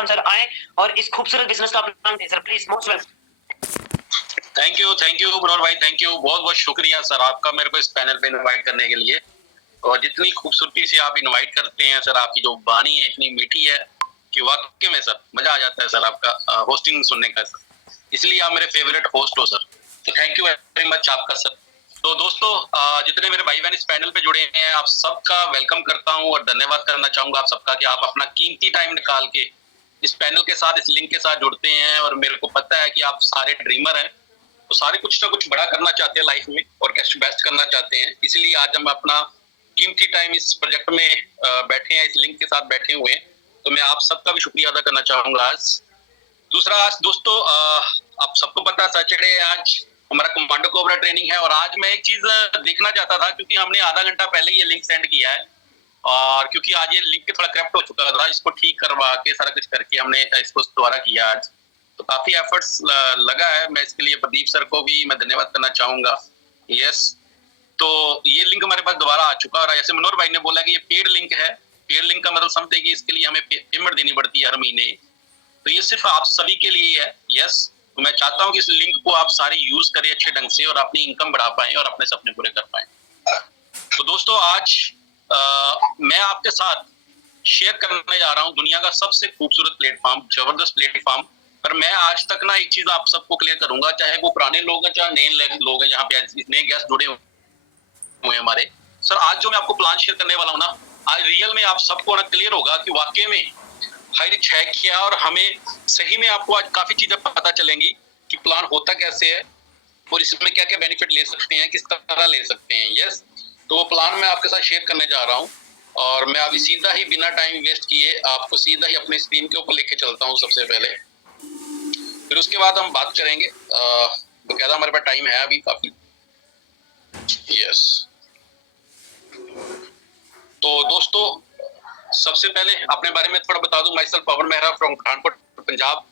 Welcome sir, आए और इस खूबसूरत बिजनेस का प्लान दें sir, please most welcome. Thank you Manohar भाई, थैंक यू, बहुत बहुत शुक्रिया सर आपका मेरे को इस पैनल पे इनवाइट करने के लिए। और जितनी खूबसूरती से आप इनवाइट करते हैं सर, आपकी जो वाणी है इतनी मीठी है कि वाकई में सर मजा आ जाता है सर आपका होस्टिंग सुनने का सर, इसलिए आप मेरे फेवरेट होस्ट हो सर। तो थैंक यू वेरी मच आपका सर। तो दोस्तों जितने मेरे भाई बहन इस पैनल पे जुड़े हैं आप सबका वेलकम करता हूँ और धन्यवाद करना चाहूंगा आप सबका कि आप अपना कीमती टाइम निकाल के इस पैनल के साथ, इस लिंक के साथ जुड़ते हैं। और मेरे को पता है कि आप सारे ड्रीमर हैं, तो सारे कुछ ना कुछ बड़ा करना चाहते हैं लाइफ में और कैश बेस्ट करना चाहते हैं, इसलिए आज हम अपना कीमती टाइम इस प्रोजेक्ट में बैठे हैं, इस लिंक के साथ बैठे हुए हैं। तो मैं आप सबका भी शुक्रिया अदा करना चाहूंगा। आज दूसरा, आज दोस्तों आप सबको पता है सैटरडे आज हमारा कमांडो कोबरा ट्रेनिंग है। और आज मैं एक चीज देखना चाहता था, क्योंकि हमने आधा घंटा पहले ये लिंक सेंड किया है और क्योंकि आज ये लिंक थोड़ा करप्ट हो चुका था, इसको ठीक करवा के सारा कुछ करके हमने इसको दोबारा किया आज। तो काफी एफर्ट्स लगा है, मैं इसके लिए प्रदीप सर को भी मैं धन्यवाद करना चाहूंगा। यस, तो ये लिंक हमारे पास दोबारा आ चुका। और ऐसे मनोहर भाई ने बोला कि ये पेड लिंक है, पेड लिंक का मतलब समझते कि इसके लिए हमें पेमेंट देनी पड़ती है हर महीने, तो ये सिर्फ आप सभी के लिए है। यस, तो मैं चाहता हूँ कि इस लिंक को आप सारे यूज करें अच्छे ढंग से और अपनी इनकम बढ़ा पाएं और अपने सपने पूरे कर पाएं। तो दोस्तों आज मैं आपके साथ शेयर करने जा रहा हूँ दुनिया का सबसे खूबसूरत प्लेटफॉर्म, जबरदस्त प्लेटफॉर्म। पर मैं आज तक ना एक चीज आप सबको क्लियर करूंगा, चाहे वो पुराने लोग हैं चाहे नए लोग हैं, यहाँ पे नए गेस्ट जुड़े हुए हैं हमारे। सर आज जो मैं आपको प्लान शेयर करने वाला हूँ ना, आज रियल में आप सबको ना क्लियर होगा कि वाकई में हाई रिच है क्या, और हमें सही में आपको आज काफी चीजें पता चलेंगी कि प्लान होता कैसे है और इसमें क्या क्या बेनिफिट ले सकते हैं, किस तरह ले सकते हैं। यस, तो वो प्लान मैं आपके साथ शेयर करने जा रहा हूँ और मैं अभी सीधा ही बिना टाइम वेस्ट किए आपको सीधा ही अपने स्क्रीन के ऊपर लेके चलता हूँ सबसे पहले, फिर उसके बाद हम बात करेंगे। बकायदा हमारे पास टाइम है अभी काफी। यस, तो दोस्तों सबसे पहले अपने बारे में थोड़ा बता दूं। My self Pawan Mehra from Kanpur Punjab,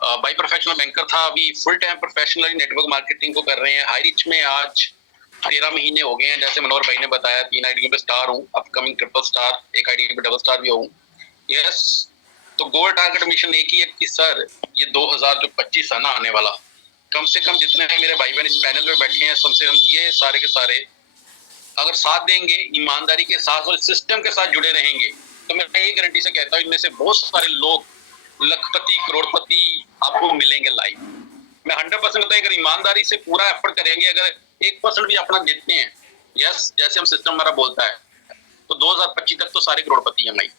by professional banker था, अभी full time professional network marketing को कर रहे हैं। हाई रिच में आज 13 महीने हो गए हैं, जैसे मनोहर भाई ने बताया 3 आईडी पे स्टार हूँ, अपकमिंग ट्रिपल स्टार, एक आईडी पे डबल स्टार भी हूँ। यस, तो गोल टारगेट मिशन एक ही है कि सर ये 2025 है ना आने वाला, कम से कम जितने मेरे भाई बहन इस पैनल में बैठे हैं कम से कम ये सारे के सारे अगर साथ देंगे, ईमानदारी के साथ और सिस्टम के साथ जुड़े रहेंगे, तो मैं ये गारंटी से कहता हूँ इनमें से बहुत सारे लोग लखपति करोड़पति आपको मिलेंगे लाइव। मैं 100% कहता हूँ अगर ईमानदारी से पूरा एफर्ट करेंगे, अगर 1% भी अपना देते हैं, यस जैसे हम सिस्टम हमारा बोलता है, तो 2025 तक तो सारे करोड़पति हैं भाई।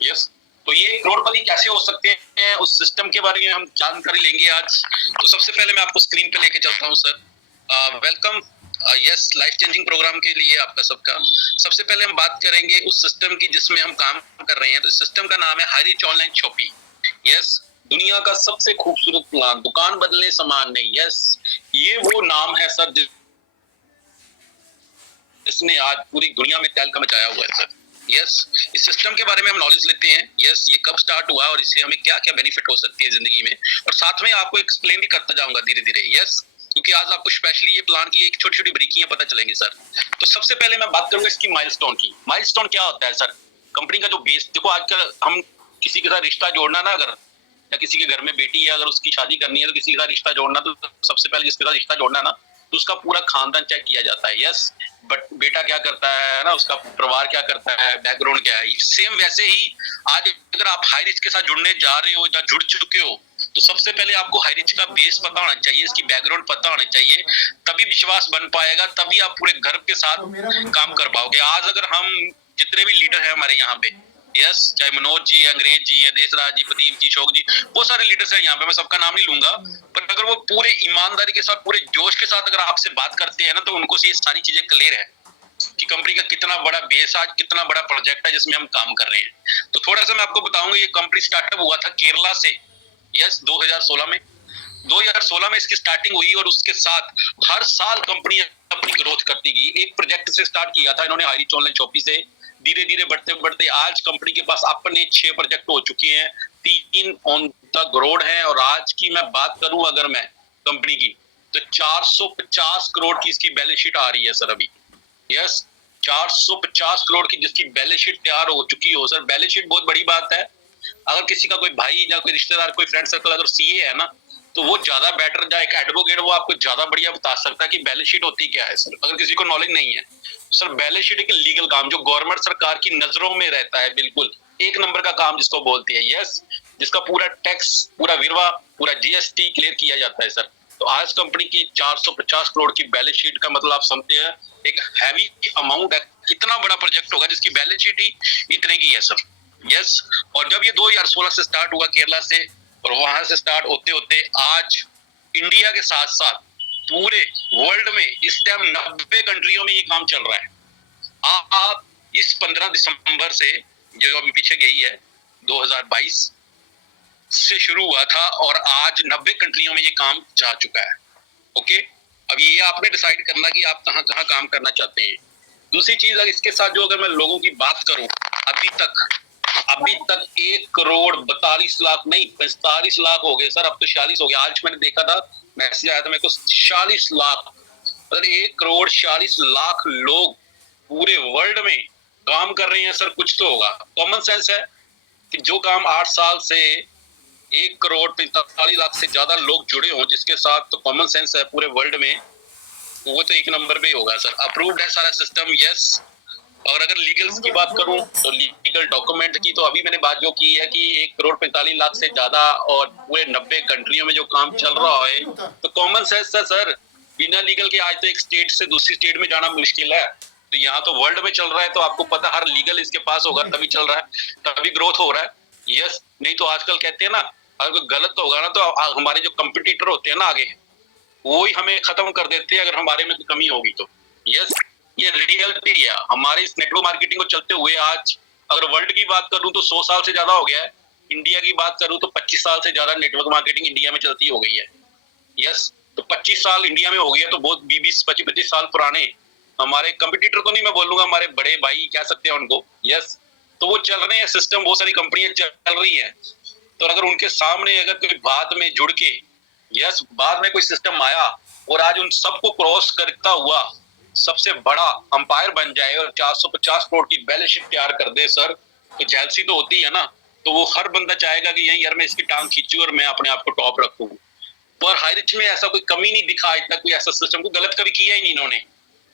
यस, तो ये करोड़पति कैसे हो सकते हैं उस सिस्टम के बारे में हम जानकारी लेंगे आज। तो सबसे पहले मैं आपको स्क्रीन पे लेके चलता हूँ sir. Welcome yes life changing programme के लिए आपका सबका। सबसे पहले हम बात करेंगे उस सिस्टम की जिसमें हम काम कर रहे हैं। तो इस सिस्टम का नाम है high rich online shopping. Yes, दुनिया का सबसे खूबसूरत प्लान, दुकान बदलने समान नहीं। यस, ये वो नाम है सर जिसने आज पूरी दुनिया में तहलका मचाया हुआ है सर। यस, इस सिस्टम के बारे में हम नॉलेज लेते हैं। यस, ये कब स्टार्ट हुआ और इससे हमें क्या क्या बेनिफिट हो सकती है जिंदगी में, और साथ में आपको एक्सप्लेन भी करता जाऊंगा धीरे धीरे। यस, क्योंकि आज आपको स्पेशली ये प्लान की एक छोटी छोटी बारीकियां पता चलेंगी सर। तो सबसे पहले मैं बात करूंगा इसकी माइलस्टोन की। माइलस्टोन क्या होता है सर? कंपनी का जो बेस, देखो आजकल हम किसी के साथ रिश्ता जोड़ना ना, अगर या किसी के घर में बेटी है अगर उसकी शादी करनी है तो किसी के साथ रिश्ता जोड़ना, तो सबसे पहले जिसके साथ रिश्ता जोड़ना ना तो उसका पूरा खानदान चेक किया जाता है। यस, बट बेटा क्या करता है ना, उसका परिवार क्या करता है, बैकग्राउंड क्या है। सेम वैसे ही आज अगर आप हाई रिच के साथ जुड़ने जा रहे हो या जुड़ चुके हो, तो सबसे पहले आपको हाई रिच का बेस पता होना चाहिए, इसकी बैकग्राउंड पता होना चाहिए, तभी विश्वास बन पाएगा, तभी आप पूरे घर के साथ काम कर पाओगे। आज अगर हम जितने भी लीडर हैं हमारे यहाँ पे, यस चाहे मनोज जी, अंग्रेज जी, देशराज जी, प्रदीप जी, शोक जी, बहुत सारे लीडर्स हैं यहाँ पे, मैं सबका नाम नहीं लूंगा, पर अगर वो पूरे ईमानदारी के साथ, पूरे जोश के साथ अगर आपसे बात करते हैं ना, तो उनको ये सारी चीजें क्लियर है कि कंपनी का कितना बड़ा बेस, आज कितना बड़ा प्रोजेक्ट है जिसमें हम काम कर रहे हैं। तो थोड़ा सा मैं आपको बताऊंगा, ये कंपनी स्टार्टअप हुआ था केरला से। यस, 2016 में 2016 में इसकी स्टार्टिंग हुई और उसके साथ हर साल कंपनी अपनी ग्रोथ करती गई। एक प्रोजेक्ट से स्टार्ट किया था इन्होंने हाई रिच ऑनलाइन शॉपिंग से, धीरे धीरे बढ़ते बढ़ते आज कंपनी के पास अपने 6 प्रोजेक्ट हो चुके हैं, 3 ऑन द ग्रोड है। और आज की मैं बात करूं अगर मैं कंपनी की, तो 450 करोड़ की इसकी बैलेंस शीट आ रही है सर अभी। यस, 450 करोड़ की जिसकी बैलेंस शीट तैयार हो चुकी हो सर। बैलेंस शीट बहुत बड़ी बात है, अगर किसी का कोई भाई या कोई रिश्तेदार, कोई फ्रेंड सर्कल अगर सीए है ना, तो वो ज्यादा बेटर, या एक एडवोकेट, वो आपको ज्यादा बढ़िया बता सकता है कि बैलेंस शीट होती क्या है सर, अगर किसी को नॉलेज नहीं है। सर बैलेंस शीट एक लीगल काम जो गवर्नमेंट सरकार की नजरों में रहता है, बिल्कुल एक नंबर का काम जिसको बोलते हैं, यस, जिसका पूरा टैक्स, पूरा विरवा, पूरा जीएसटी क्लियर किया जाता है सर। तो आज कंपनी की 450 करोड़ की बैलेंस शीट का मतलब आप समझते हैं एक हैवी अमाउंट है, कितना बड़ा प्रोजेक्ट होगा जिसकी बैलेंस शीट ही इतने की है सर, यस। और जब ये 2016 से स्टार्ट हुआ केरला से, और वहां से स्टार्ट होते होते आज इंडिया के साथ साथ पूरे वर्ल्ड में इस टाइम 90 कंट्रियों में ये काम चल रहा है। आप इस 15 दिसंबर से, जो अभी पीछे गई है 2022 से शुरू हुआ था, और आज 90 कंट्रियों में ये काम जा चुका है। ओके, अब ये आपने डिसाइड करना कि आप कहाँ कहाँ काम करना चाहते हैं। दूसरी चीज, अगर इसके साथ जो अगर मैं लोगों की बात करूं, अभी तक 1,42,00,000 नहीं 45 लाख हो गए सर, अब तो 46 हो गया। आज मैंने देखा था, मैसेज आया था मेरे को, 46 लाख, मतलब 1,46,00,000 लोग पूरे वर्ल्ड में काम कर रहे हैं सर। कुछ तो होगा, कॉमन सेंस है कि जो काम 8 साल से 1,45,00,000 से ज्यादा लोग जुड़े हों जिसके साथ, तो कॉमन सेंस है पूरे वर्ल्ड में वो तो एक नंबर पे होगा सर। अप्रूव्ड है सारा सिस्टम, यस। और अगर लीगल की बात करूं तो लीगल डॉक्यूमेंट की, तो अभी मैंने बात जो की है कि 1,45,00,000 से ज्यादा और पूरे 90 कंट्रियों में जो काम चल रहा है, तो कॉमन सेंस है सर। बिना लीगल के आज तो एक स्टेट से दूसरी स्टेट में जाना मुश्किल है, तो यहाँ तो वर्ल्ड में चल रहा है, तो आपको पता हर लीगल इसके पास होगा तभी चल रहा है, तभी ग्रोथ हो रहा है, यस। नहीं तो आजकल कहते हैं ना, अगर कोई गलत होगा ना तो हमारे जो कंपटीटर होते हैं ना आगे, वो ही हमें खत्म कर देते हैं अगर हमारे में कमी होगी तो, यस। ये रियलिटी है हमारे इस नेटवर्क मार्केटिंग को चलते हुए। आज अगर वर्ल्ड की बात करूं तो 100 साल से ज्यादा हो गया है, इंडिया की बात करूं तो 25 साल से ज्यादा नेटवर्क मार्केटिंग इंडिया में चलती हो गई है, यस। तो 25 साल इंडिया में हो गई है, तो बहुत 20-25 साल पुराने हमारे कंपटीटर को नहीं मैं बोलूंगा, हमारे बड़े भाई कह सकते हैं उनको, यस। तो वो चल रहे हैं सिस्टम, बहुत सारी कंपनियां चल रही है, तो अगर उनके सामने अगर कोई बाद में जुड़ के, यस, बाद में कोई सिस्टम आया और आज उन सबको क्रॉस करता हुआ सबसे बड़ा अंपायर बन जाए और 450 करोड़ की बैलेंस शीट तैयार कर दे सर, तो जेलसी तो होती है ना। तो वो हर बंदा चाहेगा कि यही यार मैं इसकी टांग खींचूं और मैं अपने आप को टॉप रखूं। पर हाईरिच में ऐसा कोई कमी नहीं दिखा आज तक, कोई ऐसा सिस्टम को गलत कभी किया ही नहीं इन्होंने,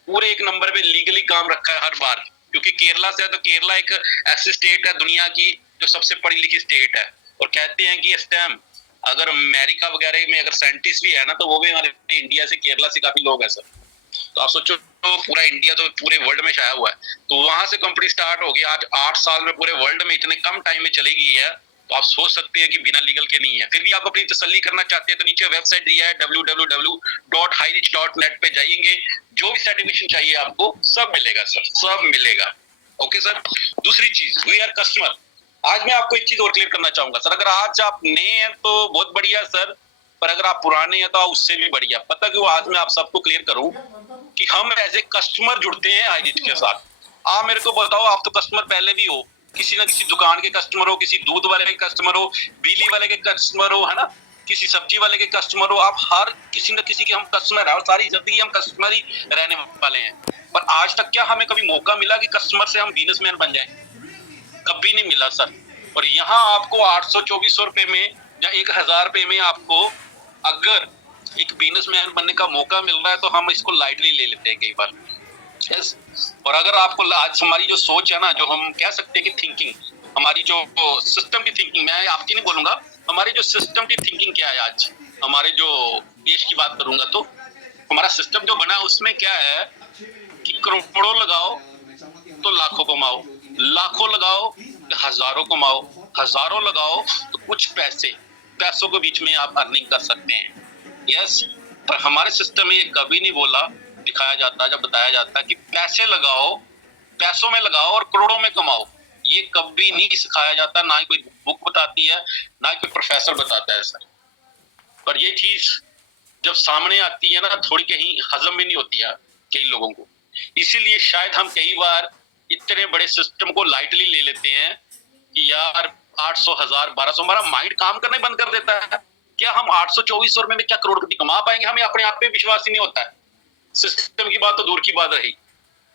पूरे एक नंबर पे लीगली काम रखा है हर बार। क्योंकि केरला से है, तो केरला एक ऐसी स्टेट है दुनिया की जो सबसे पढ़ी लिखी स्टेट है, और कहते हैं कि इस टाइम अगर अमेरिका वगैरह में अगर साइंटिस्ट भी है ना, तो वो भी हमारे इंडिया से, केरला से काफी लोग हैं सर। तो आप सोचो, तो पूरा इंडिया तो पूरे वर्ल्ड में छाया हुआ है, तो वहां से कंपनी स्टार्ट होगी, आज 8 साल में पूरे वर्ल्ड में इतने कम टाइम में चली गई है। तो आप सोच सकते हैं कि बिना लीगल के नहीं है। फिर भी आप अपनी तसल्ली करना चाहते हैं तो नीचे वेबसाइट दिया है www.hirich.net पे जाएंगे, जो भी सर्टिफिकेशन चाहिए आपको सब मिलेगा सर, सब मिलेगा। Okay sir. दूसरी चीज, वी आर कस्टमर। आज मैं आपको एक चीज और क्लियर करना चाहूंगा सर, अगर आज आप नए हैं तो बहुत बढ़िया सर, पर अगर आप पुराने हैं तो उससे भी बढ़िया। पता क्यों आज मैं आप सबको क्लियर करूं कि हम एज ए कस्टमर जुड़ते हैं हाईरिच के साथ। आप मेरे को बताओ, आप तो कस्टमर पहले भी हो, किसी ना किसी दुकान के कस्टमर हो, किसी दूध वाले के कस्टमर हो, बिजली वाले के कस्टमर हो, है ना, किसी सब्जी वाले के कस्टमर हो, आप हर किसी न किसी के हम कस्टमर है, और सारी जिंदगी हम कस्टमर ही रहने वाले हैं। पर आज तक क्या हमें कभी मौका मिला कि कस्टमर से हम बिजनेसमैन बन जाएं? कभी नहीं मिला सर। और यहाँ आपको 800-2400 रुपए में या 1000 रुपए में आपको अगर एक बिजनेसमैन बनने का मौका मिल रहा है, तो हम इसको लाइटली ले लेते हैं कई बार, यस। और अगर आपको आज हमारी जो सोच है ना, जो हम कह सकते हैं कि थिंकिंग, हमारी जो सिस्टम की थिंकिंग, मैं आपकी नहीं बोलूंगा, हमारी जो सिस्टम की थिंकिंग क्या है आज, हमारे जो देश की बात करूंगा तो हमारा सिस्टम जो बना है उसमें क्या है कि करोड़ों लगाओ तो लाखों कमाओ, लाखों लगाओ तो हजारों कमाओ, हजारों लगाओ तो कुछ पैसों के बीच में आप अर्निंग कर सकते हैं, यस। पर हमारे सिस्टम में ये कभी नहीं बोला, दिखाया जाता, जब बताया जाता कि पैसे लगाओ, पैसों में लगाओ और करोड़ों में कमाओ, ये कभी नहीं सिखाया जाता, ना ही कोई बुक बताती है, ना ही कोई प्रोफेसर बताता है सर। पर ये चीज जब सामने आती है ना, थोड़ी कहीं हजम भी नहीं होती है कई लोगों को, इसीलिए शायद हम कई बार इतने बड़े सिस्टम को लाइटली ले लेते हैं कि यार 800, 1000, 1200, हमारा माइंड काम करना बंद कर देता है। क्या हम 800-2400 रुपए में क्या करोड़पति कमा पाएंगे? हमें अपने आप पे विश्वास ही नहीं होता है। सिस्टम की बात तो दूर की बात रही।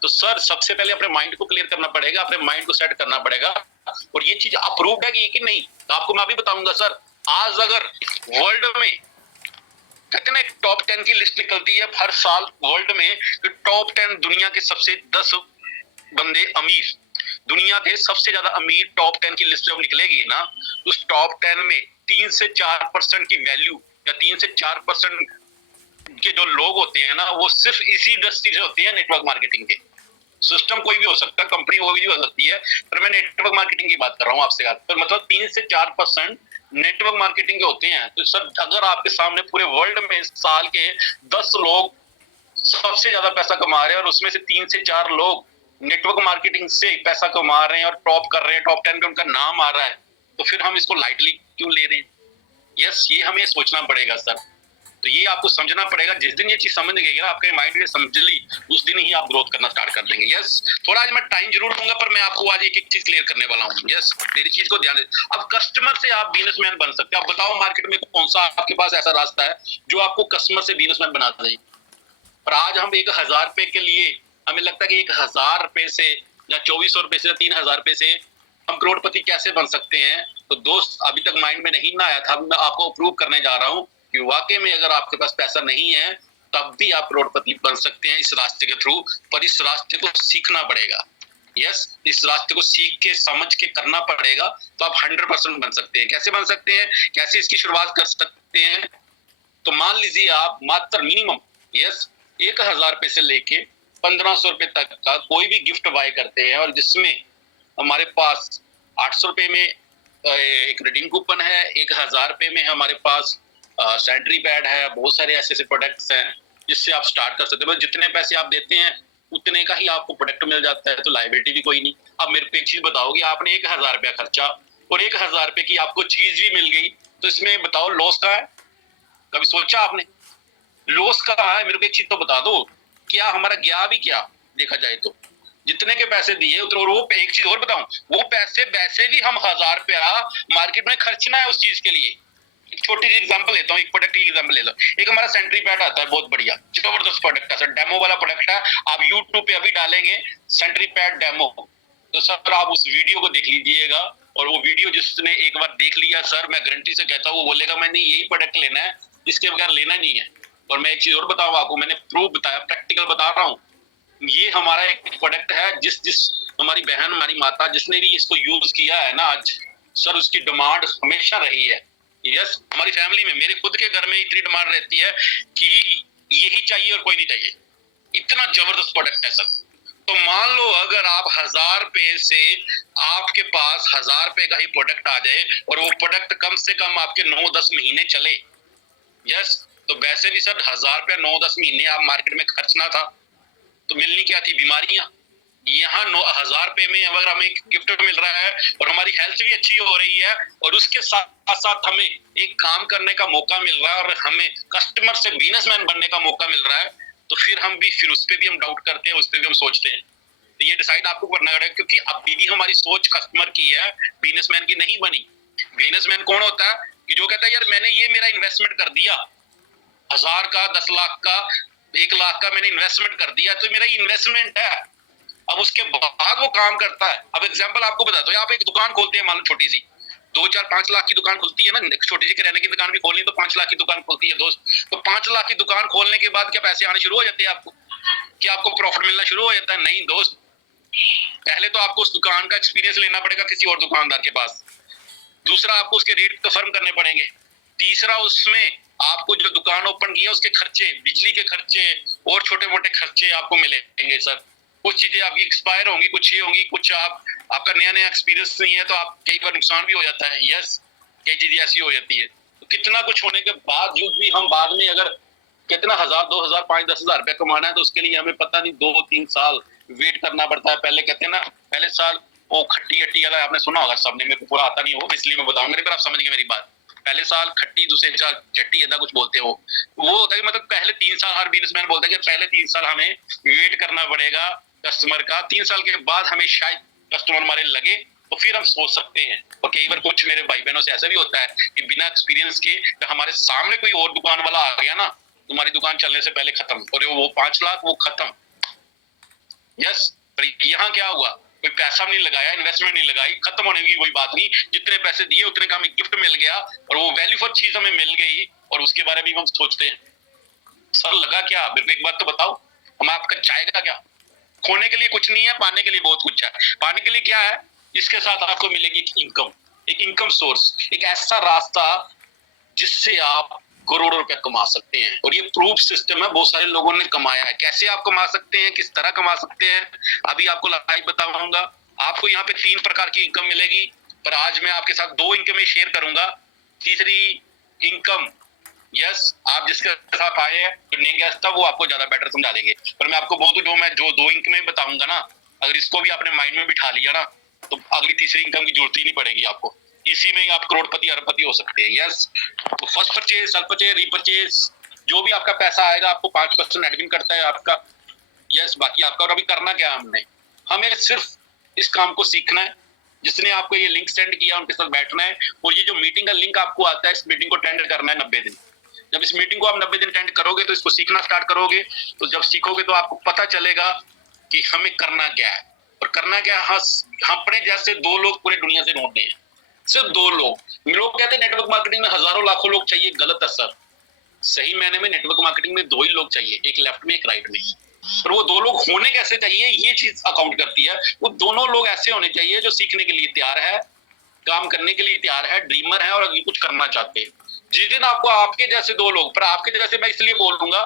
तो सर सबसे पहले अपने माइंड को क्लियर करना पड़ेगा, अपने माइंड को सेट करना पड़ेगा और ये चीज अप्रूव्ड है कि नहीं, तो आपको मैं अभी बताऊंगा सर। आज अगर वर्ल्ड में कहते हैं ना टॉप 10 की लिस्ट निकलती है हर साल वर्ल्ड में, तो टॉप 10 दुनिया के सबसे 10 बंदे अमीर, दुनिया के सबसे ज्यादा अमीर टॉप 10 की लिस्ट जब निकलेगी ना, तो उस टॉप 10 में 3 से 4% की वैल्यू या 3 से 4% के जो लोग होते हैं ना, वो सिर्फ इसी इंडस्ट्री से होते हैं, नेटवर्क मार्केटिंग के। सिस्टम कोई भी हो सकता है, कंपनी वो भी हो सकती है, पर मैं नेटवर्क मार्केटिंग की बात कर रहा हूँ आपसे। तो मतलब 3 से 4% नेटवर्क मार्केटिंग के होते हैं। तो सर अगर आपके सामने पूरे वर्ल्ड में साल के 10 लोग सबसे ज्यादा पैसा कमा रहे हैं और उसमें से 3 से 4 लोग नेटवर्क मार्केटिंग से पैसा कमा रहे हैं और टॉप कर रहे हैं, टॉप 10 पे उनका नाम आ रहा है, तो फिर हम इसको लाइटली क्यों ले रहे हैं? यस, ये हमें सोचना पड़ेगा सर। तो ये आपको समझना पड़ेगा। जिस दिन ये चीज समझ गई ना, आपके माइंड में समझ ली, उस दिन ही आप ग्रोथ करना स्टार्ट कर देंगे। यस, थोड़ा आज मैं टाइम जरूर दूंगा, पर मैं आपको आज एक एक चीज क्लियर करने वाला हूँ। यस, मेरी चीज को ध्यान दे। अब कस्टमर से आप बिजनेसमैन बन सकते हैं। अब बताओ मार्केट में कौन सा आपके पास ऐसा रास्ता है जो आपको कस्टमर से बिजनेसमैन बना दे। पर आज हम 1000 रुपए के लिए, हमें लगता है कि 1000 रुपए से या 2400 रुपए से, 3000 रुपए से हम करोड़पति कैसे बन सकते हैं। तो दोस्त अभी तक माइंड में नहीं ना आया था, मैं आपको प्रूव करने जा रहा हूँ कि वाकई में अगर आपके पास पैसा नहीं है तब भी आप करोड़पति बन सकते हैं इस रास्ते के थ्रू। पर इस रास्ते को सीखना पड़ेगा। यस, इस रास्ते को सीख के समझ के करना पड़ेगा, तो आप 100% बन सकते हैं। कैसे बन सकते हैं, कैसे इसकी शुरुआत कर सकते हैं? तो मान लीजिए आप मात्र मिनिमम 1000 रुपए से लेके 1500 रुपए तक का कोई भी गिफ्ट बाय करते हैं, और जिसमें हमारे पास 800 रुपए में एक रिडीम कूपन है, 1000 रुपए में हमारे पास सैनिटरी पैड है, बहुत सारे ऐसे प्रोडक्ट्स हैं जिससे आप स्टार्ट कर सकते हो। जितने पैसे आप देते हैं उतने का ही आपको प्रोडक्ट मिल जाता है, तो लायबिलिटी भी कोई नहीं। अब मेरे को एक चीज बताओगे, आपने 1000 रुपया खर्चा और 1000 रुपए की आपको चीज भी मिल गई, तो इसमें बताओ लॉस का है? कभी सोचा आपने लॉस कहाँ है? मेरे को एक चीज तो बता दो, क्या हमारा गया भी क्या? देखा जाए तो जितने के पैसे दिए उतने, और वो एक चीज और बताऊं, वो पैसे वैसे भी हम 1000 रुपया मार्केट में खर्चना है उस चीज के लिए। एक छोटी सी एग्जांपल लेता हूँ, एक प्रोडक्ट की एग्जांपल ले लो। एक हमारा सैनिटरी पैड आता है, बहुत बढ़िया जबरदस्त प्रोडक्ट है सर, डेमो वाला प्रोडक्ट है। आप यूट्यूब पे अभी डालेंगे सैनिटरी पैड डेमो, तो सर आप उस वीडियो को देख लीजिएगा, और वो वीडियो जिसने एक बार देख लिया सर, मैं गारंटी से कहता हूँ वो बोलेगा मैंने यही प्रोडक्ट लेना है, इसके बगैर लेना नहीं है। और मैं एक चीज और बताऊं आपको, मैंने प्रूफ बताया, प्रैक्टिकल बता रहा हूँ। ये हमारा एक प्रोडक्ट है, जिस हमारी बहन, हमारी माता, जिसने भी इसको यूज किया है ना आज, सर उसकी डिमांड हमेशा रही है। यस, हमारी फैमिली में, मेरे खुद के घर में इतनी डिमांड रहती है कि यही चाहिए और कोई नहीं चाहिए, इतना जबरदस्त प्रोडक्ट है सर। तो मान लो अगर आप 1000 रुपए से आपके पास 1000 रुपए का ही प्रोडक्ट आ जाए, और वो प्रोडक्ट कम से कम आपके 9-10 महीने चले। यस, तो वैसे भी सर 1000 रुपया 9-10 महीने आप मार्केट में खर्चना था, तो मिलनी क्या थी? बीमारियां। यहाँ 1000 रुपए में अगर हमें गिफ्ट मिल रहा है और हमारी हेल्थ भी अच्छी हो रही है, और उसके साथ साथ हमें एक काम करने का मौका मिल रहा है, और हमें कस्टमर से बिजनेसमैन बनने का मौका मिल रहा है, तो फिर उस पर भी हम डाउट करते हैं, उस पर भी हम सोचते हैं। तो ये डिसाइड आपको करना पड़ेगा, क्योंकि अभी भी हमारी सोच कस्टमर की है, बिजनेसमैन की नहीं बनी। बिजनेसमैन कौन होता है कि जो कहता है यार मैंने ये मेरा इन्वेस्टमेंट कर दिया, 1000 का, 10 लाख का, 1 लाख का मैंने इन्वेस्टमेंट कर दिया, तो मेरा इन्वेस्टमेंट है। अब उसके बाद वो काम करता है। अब एग्जांपल आपको बता दो, आप एक दुकान खोलते हैं, मान लो छोटी सी 2-4-5 लाख की दुकान खुलती है ना, छोटी सी किराने की दुकान भी खोलनी तो 5 लाख की दुकान खुलती है दोस्त। तो 5 लाख की दुकान खोलने के बाद क्या पैसे आने शुरू हो जाते हैं आपको? क्या आपको प्रॉफिट मिलना शुरू हो जाता है? नहीं दोस्त, पहले तो आपको उस दुकान का एक्सपीरियंस लेना पड़ेगा किसी और दुकानदार के पास। दूसरा, आपको उसके रेट कंफर्म करने पड़ेंगे। तीसरा, उसमें आपको जो दुकान ओपन की है उसके खर्चे, बिजली के खर्चे और छोटे मोटे खर्चे आपको मिलेंगे सर। कुछ चीजें आपकी एक्सपायर होंगी, कुछ ये होंगी, कुछ आपका नया एक्सपीरियंस नहीं है, तो आप कई बार नुकसान भी हो जाता है। यस, कई चीजें ऐसी हो जाती है। तो कितना कुछ होने के बावजूद भी हम बाद में अगर कितना 1000, 2000, 5-10 हजार रुपया कमाना है, तो उसके लिए हमें पता नहीं 2-3 साल वेट करना पड़ता है। पहले कहते हैं ना, पहले साल वो खट्टी हट्टी वाला आपने सुना होगा सबने, मेरे को पूरा आता नहीं हो, इसलिए मैं बताऊंगा नहीं, पर आप समझ गए मेरी बात। पहले साल खट्टी, दूसरे साल चट्टी, ऐसा कुछ बोलते हो। वो होता है कि मतलब पहले 3 साल, हर बिजनेसमैन बोलता है कि पहले 3 साल हमें वेट करना पड़ेगा कस्टमर का, 3 साल के बाद हमें शायद कस्टमर हमारे लगे, तो फिर हम सोच सकते हैं। और कई बार कुछ मेरे भाई बहनों से ऐसा भी होता है कि बिना एक्सपीरियंस के हमारे सामने कोई और दुकान वाला आ गया ना, तुम्हारी दुकान चलने से पहले खत्म, और वो 5 लाख वो खत्म। यस, पर यहाँ क्या हुआ, कोई पैसा नहीं लगाया, इन्वेस्टमेंट नहीं लगाई, खत्म होने की कोई बात नहीं, जितने पैसे दिए उतने का हमें गिफ्ट मिल गया और वो वैल्यू फॉर चीज हमें मिल गई और उसके बारे में हम सोचते हैं सर लगा क्या? मेरे को एक बात तो बताओ, हम आपका चाहेगा क्या? खोने के लिए कुछ नहीं है, पाने के लिए बहुत कुछ है। पाने के लिए क्या है? इसके साथ आपको मिलेगी एक इनकम सोर्स, एक ऐसा रास्ता जिससे आप करोड़ों रुपए कमा सकते हैं। और ये प्रूफ सिस्टम है, बहुत सारे लोगों ने कमाया है। कैसे आप कमा सकते हैं, किस तरह कमा सकते हैं, अभी आपको लाइव बताऊंगा। आपको यहाँ पे 3 प्रकार की इनकम मिलेगी, पर आज मैं आपके साथ 2 इनकम शेयर करूंगा। तीसरी इनकम, यस, आप जिसके साथ आए हैं नहीं गया था वो आपको ज्यादा बेटर समझा देंगे, पर मैं आपको बहुत जो 2 इनकम बताऊंगा ना, अगर इसको भी आपने माइंड में बिठा लिया ना, तो अगली तीसरी इनकम की जरूरत ही नहीं पड़ेगी आपको। इसी में आप करोड़पति अरबपति हो सकते हैं। यस, तो first purchase, cell purchase, repurchase, जो भी आपका पैसा आएगा आपको 5% एडमिन करता है आपका। यस, बाकी आपका। और अभी करना क्या है, हमें सिर्फ इस काम को सीखना है। जिसने आपको ये लिंक सेंड किया उनके साथ बैठना है, और ये जो मीटिंग का लिंक आपको आता है, इस मीटिंग को अटेंड करना है 90 दिन। जब इस मीटिंग को आप 90 दिन अटेंड करोगे तो इसको सीखना स्टार्ट करोगे, तो जब सीखोगे तो आपको पता चलेगा कि हमें करना क्या है। और करना क्या है, अपने जैसे 2 लोग पूरे दुनिया से ढूंढने हैं, सिर्फ 2 लोग। लोग कहते हैं नेटवर्क मार्केटिंग में हजारों लाखों लोग चाहिए, गलत है सर। सही मायने में नेटवर्क मार्केटिंग में 2 ही लोग चाहिए, एक लेफ्ट में एक राइट में। पर वो 2 लोग होने कैसे चाहिए, ये चीज अकाउंट करती है। वो दोनों लोग ऐसे होने चाहिए जो सीखने के लिए तैयार है, काम करने के लिए तैयार है, ड्रीमर है और अभी कुछ करना चाहते हैं। जिस दिन आपको आपके जैसे 2 लोग, पर आपके जैसे मैं इसलिए बोलूंगा,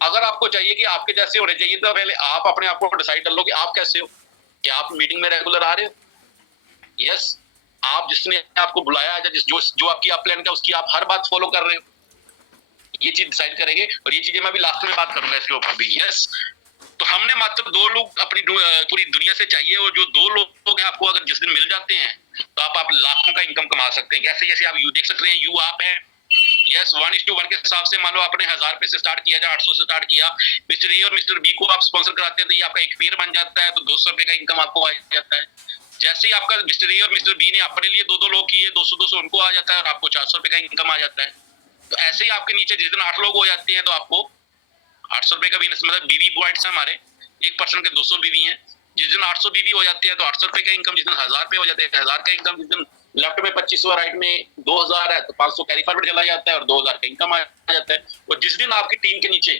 अगर आपको चाहिए कि आपके जैसे होने चाहिए तो पहले आप अपने आप को डिसाइड कर लो कि आप कैसे हो। क्या आप मीटिंग में रेगुलर आ रहे हो? यस, आप जिसने आपको बुलाया है, जो आपकी आप प्लान का उसकी आप हर बात फॉलो कर रहे हो, ये चीज डिसाइड करेंगे। और ये चीजें मैं भी लास्ट में बात करूंगा इसके ऊपर भी। यस, तो हमने मात्र 2 लोग अपनी पूरी दुनिया से चाहिए, और जो 2 लोग हैं आपको अगर जिस दिन मिल जाते हैं तो आप लाखों का इनकम कमा सकते हैं। जैसे जैसे आप यू देख सकते हैं, यू आप है। यस, 1:1 के हिसाब से मान लो आपने 1000 रुपए से स्टार्ट किया या 800 से स्टार्ट किया, मिस्टर ए और मिस्टर बी को आप स्पॉन्सर कराते हैं तो ये आपका एक पेयर बन जाता है, तो 200 रुपए का इनकम आपको आ जाता है। जैसे ही आपका मिस्टर ए और मिस्टर बी ने अपने लिए 2-2 लोग किए, 200-200 उनको आ जाता है और आपको 400 रुपए का इनकम आ जाता है। तो ऐसे ही आपके नीचे जिस दिन 8 लोग हो जाते हैं तो आपको 800 रुपए का भी, मतलब बीवी पॉइंट्स है हमारे, एक पर्सन के 200 बीवी हैं। जिस दिन 800 बीवी हो जाती है तो 800 रुपए का इनकम, जिस दिन 1000 रुपए हो जाते हैं 1000 का इनकम, जिस दिन लेफ्ट में 2500 राइट में 2000 है तो 500 कैरी फॉरवर्ड चला जाता है और 2000 का इनकम आ जाता है। और जिस दिन आपकी टीम के नीचे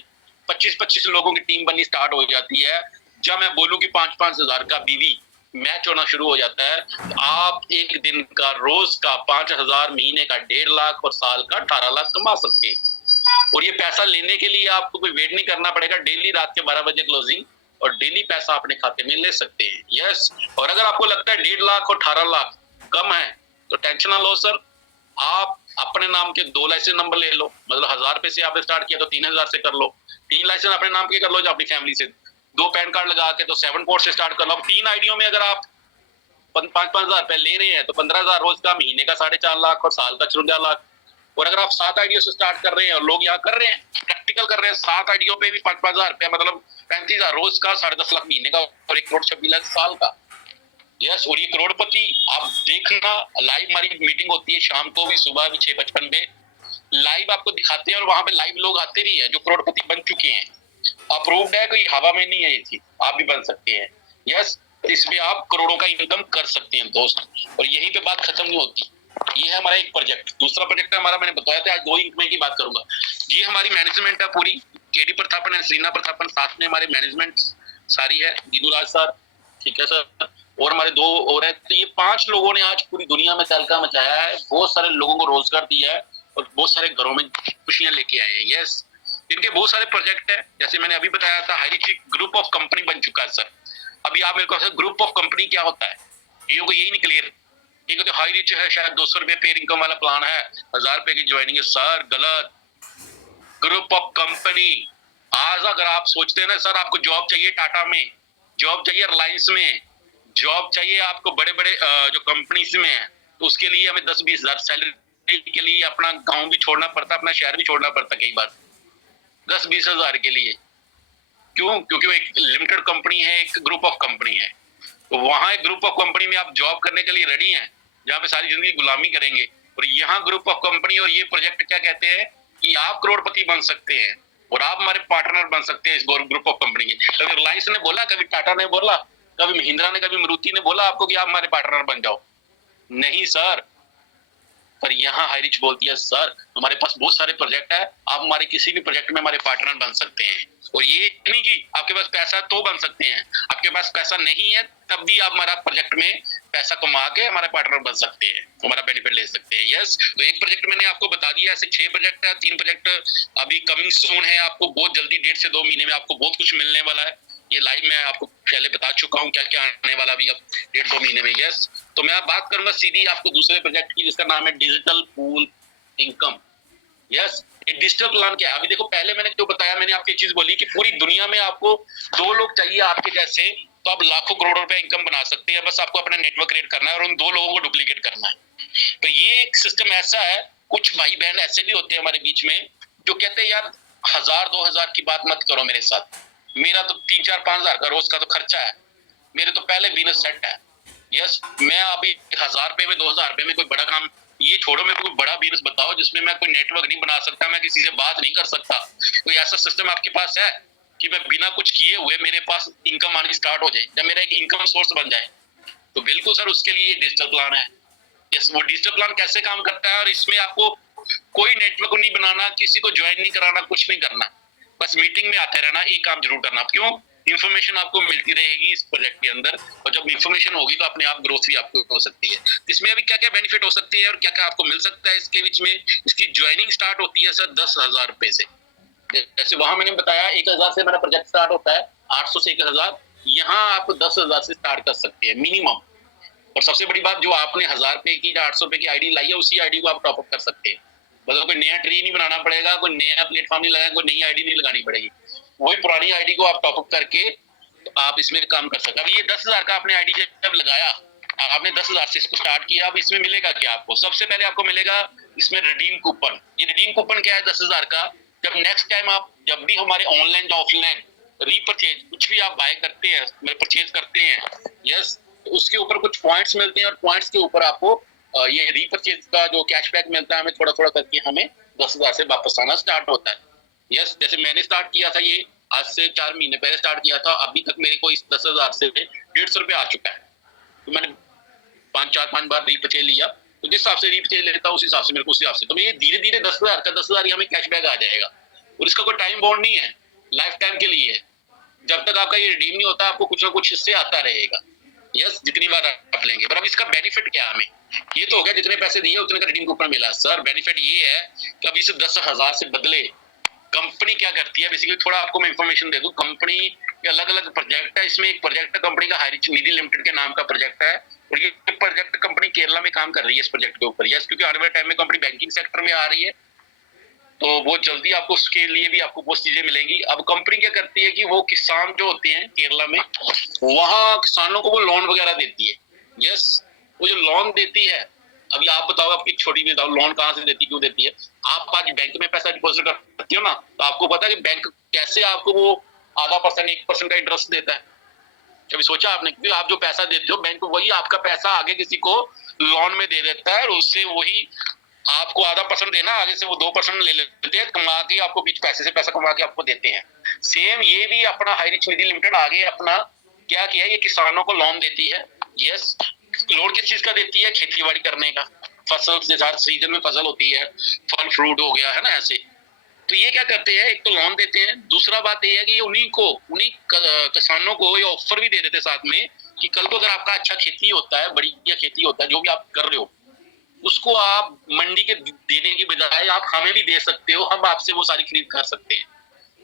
25-25 लोगों की टीम बननी स्टार्ट हो जाती है, जब मैं बोलूं कि 5-5 हजार का बीवी मैच होना शुरू हो जाता है, तो आप एक दिन का, रोज का 5000, महीने का 1.5 लाख और साल का 18 लाख कमा सकते हैं। और ये पैसा लेने के लिए आपको कोई वेट नहीं करना पड़ेगा। डेली रात के 12 बजे क्लोजिंग, और डेली पैसा अपने खाते में ले सकते हैं। यस, और अगर आपको लगता है 1.5 लाख और 18 लाख कम है तो टेंशन ना लो सर, आप अपने नाम के 2 लाइसेंस नंबर ले लो। मतलब 1000 रुपए से आपने स्टार्ट किया तो 3000 से कर लो, 3 लाइसेंस अपने नाम के कर लो, जो अपनी फैमिली से 2 पैन कार्ड लगा के तो 7 पोर्ट से स्टार्ट कर लो। 3 आईडियों में अगर आप 5-5 हजार रुपए ले रहे हैं तो 15,000 रोज का, महीने का 4.5 लाख और साल का 54 लाख। और अगर आप 7 आईडियो से स्टार्ट कर रहे हैं, और लोग यहाँ कर रहे हैं, प्रैक्टिकल कर रहे हैं, 7 आईडियो पे भी 5-5 हजार रुपया, मतलब 35,000 रोज का, 10.5 लाख महीने का और 1,26 लाख साल का। यस, और ये करोड़पति आप देखना, लाइव हमारी मीटिंग होती है शाम को भी, सुबह भी 6:55 पे लाइव आपको दिखाते हैं, और वहां पे लाइव लोग आते भी हैं जो करोड़पति बन चुके हैं। अप्रूव्ड है, कोई हवा में नहीं है ये चीज, आप भी बन सकते हैं। यस, इसमें आप करोड़ों का इनकम कर सकते हैं दोस्त, और यहीं पे बात खत्म नहीं होती। ये है हमारा एक प्रोजेक्ट। दूसरा प्रोजेक्ट है हमारा, मैंने बताया था आज 2 इनकम की बात करूंगा। ये हमारी मैनेजमेंट है पूरी, केडी प्रथापन, श्रीना प्रथापन, साथ में हमारी मैनेजमेंट सारी है, दीदूराज सर, ठीक है सर, और हमारे 2 और है। तो ये 5 लोगों ने आज पूरी दुनिया में तहलका मचाया है, बहुत सारे लोगों को रोजगार दिया है और बहुत सारे घरों में खुशियां लेके आए हैं। यस, इनके बहुत सारे प्रोजेक्ट है, जैसे मैंने अभी बताया था, हाईरिच ग्रुप ऑफ कंपनी बन चुका है सर। अभी आप मेरे को ग्रुप ऑफ कंपनी क्या होता है, ये को यही नहीं क्लियर। ये तो हाईरिच है, शायद 200 रुपए पेयर इनकम वाला प्लान है, 1000 रुपए की ज्वाइनिंग है सर, गलत। ग्रुप ऑफ कंपनी, आज अगर आप सोचते हैं ना सर आपको जॉब चाहिए टाटा में, जॉब चाहिए रिलायंस में, जॉब चाहिए आपको बड़े बड़े जो कंपनीज में है, तो उसके लिए हमें 10-20 हजार सैलरी के लिए अपना गांव भी छोड़ना पड़ता, अपना शहर भी छोड़ना पड़ता कई बार 10-20 हजार के लिए। क्यों? क्योंकि वो एक लिमिटेड कंपनी है, एक ग्रुप ऑफ कंपनी है। तो वहां एक ग्रुप ऑफ कंपनी में आप जॉब करने के लिए रेडी हैं, जहाँ पे सारी जिंदगी गुलामी करेंगे। और यहाँ ग्रुप ऑफ कंपनी और ये प्रोजेक्ट क्या कहते हैं कि आप करोड़पति बन सकते हैं और आप हमारे पार्टनर बन सकते हैं इस ग्रुप ऑफ कंपनी के। कभी रिलायंस ने बोला, कभी टाटा ने बोला, कभी महिंद्रा ने, कभी मारुति ने बोला आपको कि आप हमारे पार्टनर बन जाओ? नहीं सर। पर यहाँ हाईरिच बोलती है सर हमारे पास बहुत सारे प्रोजेक्ट है, आप हमारे किसी भी प्रोजेक्ट में हमारे पार्टनर बन सकते हैं। और ये नहीं कि आपके पास पैसा तो बन सकते हैं, आपके पास पैसा नहीं है तब भी आप हमारा प्रोजेक्ट में पैसा कमा के हमारे पार्टनर बन सकते हैं, हमारा बेनिफिट ले सकते हैं। यस, तो एक प्रोजेक्ट मैंने आपको बता दिया, ऐसे 6 प्रोजेक्ट है, 3 प्रोजेक्ट अभी कमिंग सून है, आपको बहुत जल्दी 1.5 से 2 महीने में आपको बहुत कुछ मिलने वाला है। ये लाइव मैं आपको पहले बता चुका हूँ क्या क्या आने वाला भी अब 1.5-2 महीने में। यस, तो मैं अब बात करूंगा सीधी आपको दूसरे प्रोजेक्ट की, जिसका नाम है डिजिटल पूल इनकम। यस, एक डिजिटल प्लान क्या है? अभी देखो, पहले मैंने जो बताया, मैंने आपको चीज बोली कि पूरी दुनिया में आपको 2 लोग चाहिए आपके जैसे, तो आप लाखों करोड़ों रुपए इनकम बना सकते हैं। बस आपको अपना नेटवर्क क्रिएट करना है और उन 2 लोगों को डुप्लीकेट करना है। तो ये एक सिस्टम ऐसा है, कुछ भाई बहन ऐसे भी होते हैं हमारे बीच में जो कहते हैं यार 1000-2000 की बात मत करो मेरे साथ, मेरा तो 3-4-5 हजार का रोज का तो खर्चा है, मेरे तो पहले बिजनेस सेट है। यस, मैं अभी 1000 रुपए में 2000 रुपए में कोई बड़ा काम, ये छोड़ो, मेरे को कोई बड़ा बिजनेस बताओ जिसमें मैं कोई नेटवर्क नहीं बना सकता, मैं किसी से बात नहीं कर सकता। कोई ऐसा सिस्टम आपके पास है कि मैं बिना कुछ किए हुए मेरे पास इनकम आनी स्टार्ट हो जाए, या मेरा एक इनकम सोर्स बन जाए? तो बिल्कुल सर, उसके लिए डिजिटल प्लान है। यस, वो डिजिटल प्लान कैसे काम करता है, और इसमें आपको कोई नेटवर्क नहीं बनाना, किसी को ज्वाइन नहीं कराना, कुछ नहीं करना, बस मीटिंग में आते रहना, एक काम जरूर करना। क्यों? इन्फॉर्मेशन आपको मिलती रहेगी इस प्रोजेक्ट के अंदर, और जब इन्फॉर्मेशन होगी तो अपने आप ग्रोथ भी आपको हो सकती है। इसमें अभी क्या क्या बेनिफिट हो सकती है और क्या क्या आपको मिल सकता है इसके बीच में? इसकी ज्वाइनिंग स्टार्ट होती है सर 10,000 रुपए से। जैसे वहां मैंने बताया 1000 से मेरा प्रोजेक्ट स्टार्ट होता है, 800 से 1000, यहाँ आप 10,000 से स्टार्ट कर सकते हैं मिनिमम। और सबसे बड़ी बात, जो आपने 1000 रुपए की या 800 रुपए की आईडी लाई है, उसी आईडी को आप टॉपअप कर सकते हैं। मतलब कोई नया ट्री नहीं बनाना पड़ेगा, कोई नया प्लेटफॉर्म नहीं लगाना, कोई नई आईडी नहीं लगानी पड़ेगी, वही पुरानी आईडी को आप टॉपअप करके तो आप इसमें काम कर सकते हैं। अब ये 10,000 का आपने आईडी जब लगाया, आपने 10,000 से इसको स्टार्ट किया, अब इसमें मिलेगा क्या आपको? सबसे पहले आपको मिलेगा इसमें रिडीम कूपन। ये रिडीम कूपन क्या है 10,000 का? जब नेक्स्ट टाइम आप जब भी हमारे ऑनलाइन या ऑफलाइन रीपरचेज कुछ भी आप बाय करते हैं, परचेज करते हैं, यस, उसके ऊपर कुछ पॉइंट्स मिलते हैं, और पॉइंट्स के ऊपर आपको ये रीपरचेज का जो कैशबैक मिलता है, हमें थोड़ा थोड़ा करके हमें 10,000 से वापस आना स्टार्ट होता है। यस, जैसे मैंने स्टार्ट किया था, ये आज से 4 महीने पहले स्टार्ट किया था, अभी तक मेरे को इस 10,000 से 150 रुपए आ चुका है। तो मैंने 5 बार रीपरचेज लिया, तो जिस हिसाब से रीपरचेज लेता हूँ उस हिसाब से मेरे को उस हिसाब से, तो ये धीरे धीरे 10,000 का 10,000 हमें कैशबैक आ जाएगा। और इसका कोई टाइम बाउंड नहीं है, लाइफ टाइम के लिए है। जब तक आपका ये रिडीम नहीं होता, आपको कुछ ना कुछ इससे आता रहेगा। यस, जितनी बार आप लेंगे। पर अब इसका बेनिफिट क्या है हमें? ये तो हो गया जितने पैसे दिए उतने का रिडीम कूपन मिला। सर बेनिफिट ये है कि अब इसे 10,000 से बदले कंपनी क्या करती है, बेसिकली थोड़ा आपको मैं इंफॉर्मेशन दे दूं। कंपनी के अलग अलग प्रोजेक्ट है, इसमें एक प्रोजेक्ट है कंपनी का हाईरिच निधि लिमिटेड के नाम का प्रोजेक्ट है, और ये प्रोजेक्ट कंपनी केरला में काम कर रही है इस प्रोजेक्ट के ऊपर। यस, क्योंकि आने वाले टाइम में कंपनी बैंकिंग सेक्टर में आ रही है, तो वो जल्दी आपको उसके लिए भी आपको बहुत चीजें मिलेंगी। अब कंपनी क्या करती है कि वो किसान जो होते हैं केरला में, वहां किसानों को वो लोन वगैरह देती है। यस, वो जो लोन देती है, अभी आप बताओ, आपकी छोटी भी बताओ, लोन कहाँ से देती, क्यों देती है? आप आज बैंक में पैसा डिपॉजिट करती हो ना, तो आपको पता है कि बैंक कैसे आपको वो आधा परसेंट 1% का इंटरेस्ट देता है। कभी सोचा आपने? क्योंकि आप जो पैसा देते हो, बैंक वही आपका पैसा आगे किसी को लोन में दे देता है, और उससे वही आपको आधा परसेंट देना, आगे से वो 2% ले लेते हैं, कमा के आपको बीच पैसे से पैसा कमा के आपको देते हैं। सेम ये भी अपना हाईरिच निधि लिमिटेड आगे अपना क्या किया, ये किसानों को लोन देती है। यस, लोन किस चीज का देती है? खेती बाड़ी करने का, फसल के साथ सीजन में फसल होती है, फल फ्रूट हो गया है ना, ऐसे। तो ये क्या करते हैं, एक तो लोन देते हैं, दूसरा बात ये है कि उन्हीं किसानों को ये ऑफर भी दे देते साथ में कि कल को अगर आपका अच्छा खेती होता है, बढ़िया खेती होता है, जो भी आप कर रहे हो, उसको आप मंडी के देने की बजाय आप हमें भी दे सकते हो, हम आपसे वो सारी खरीद कर सकते हैं।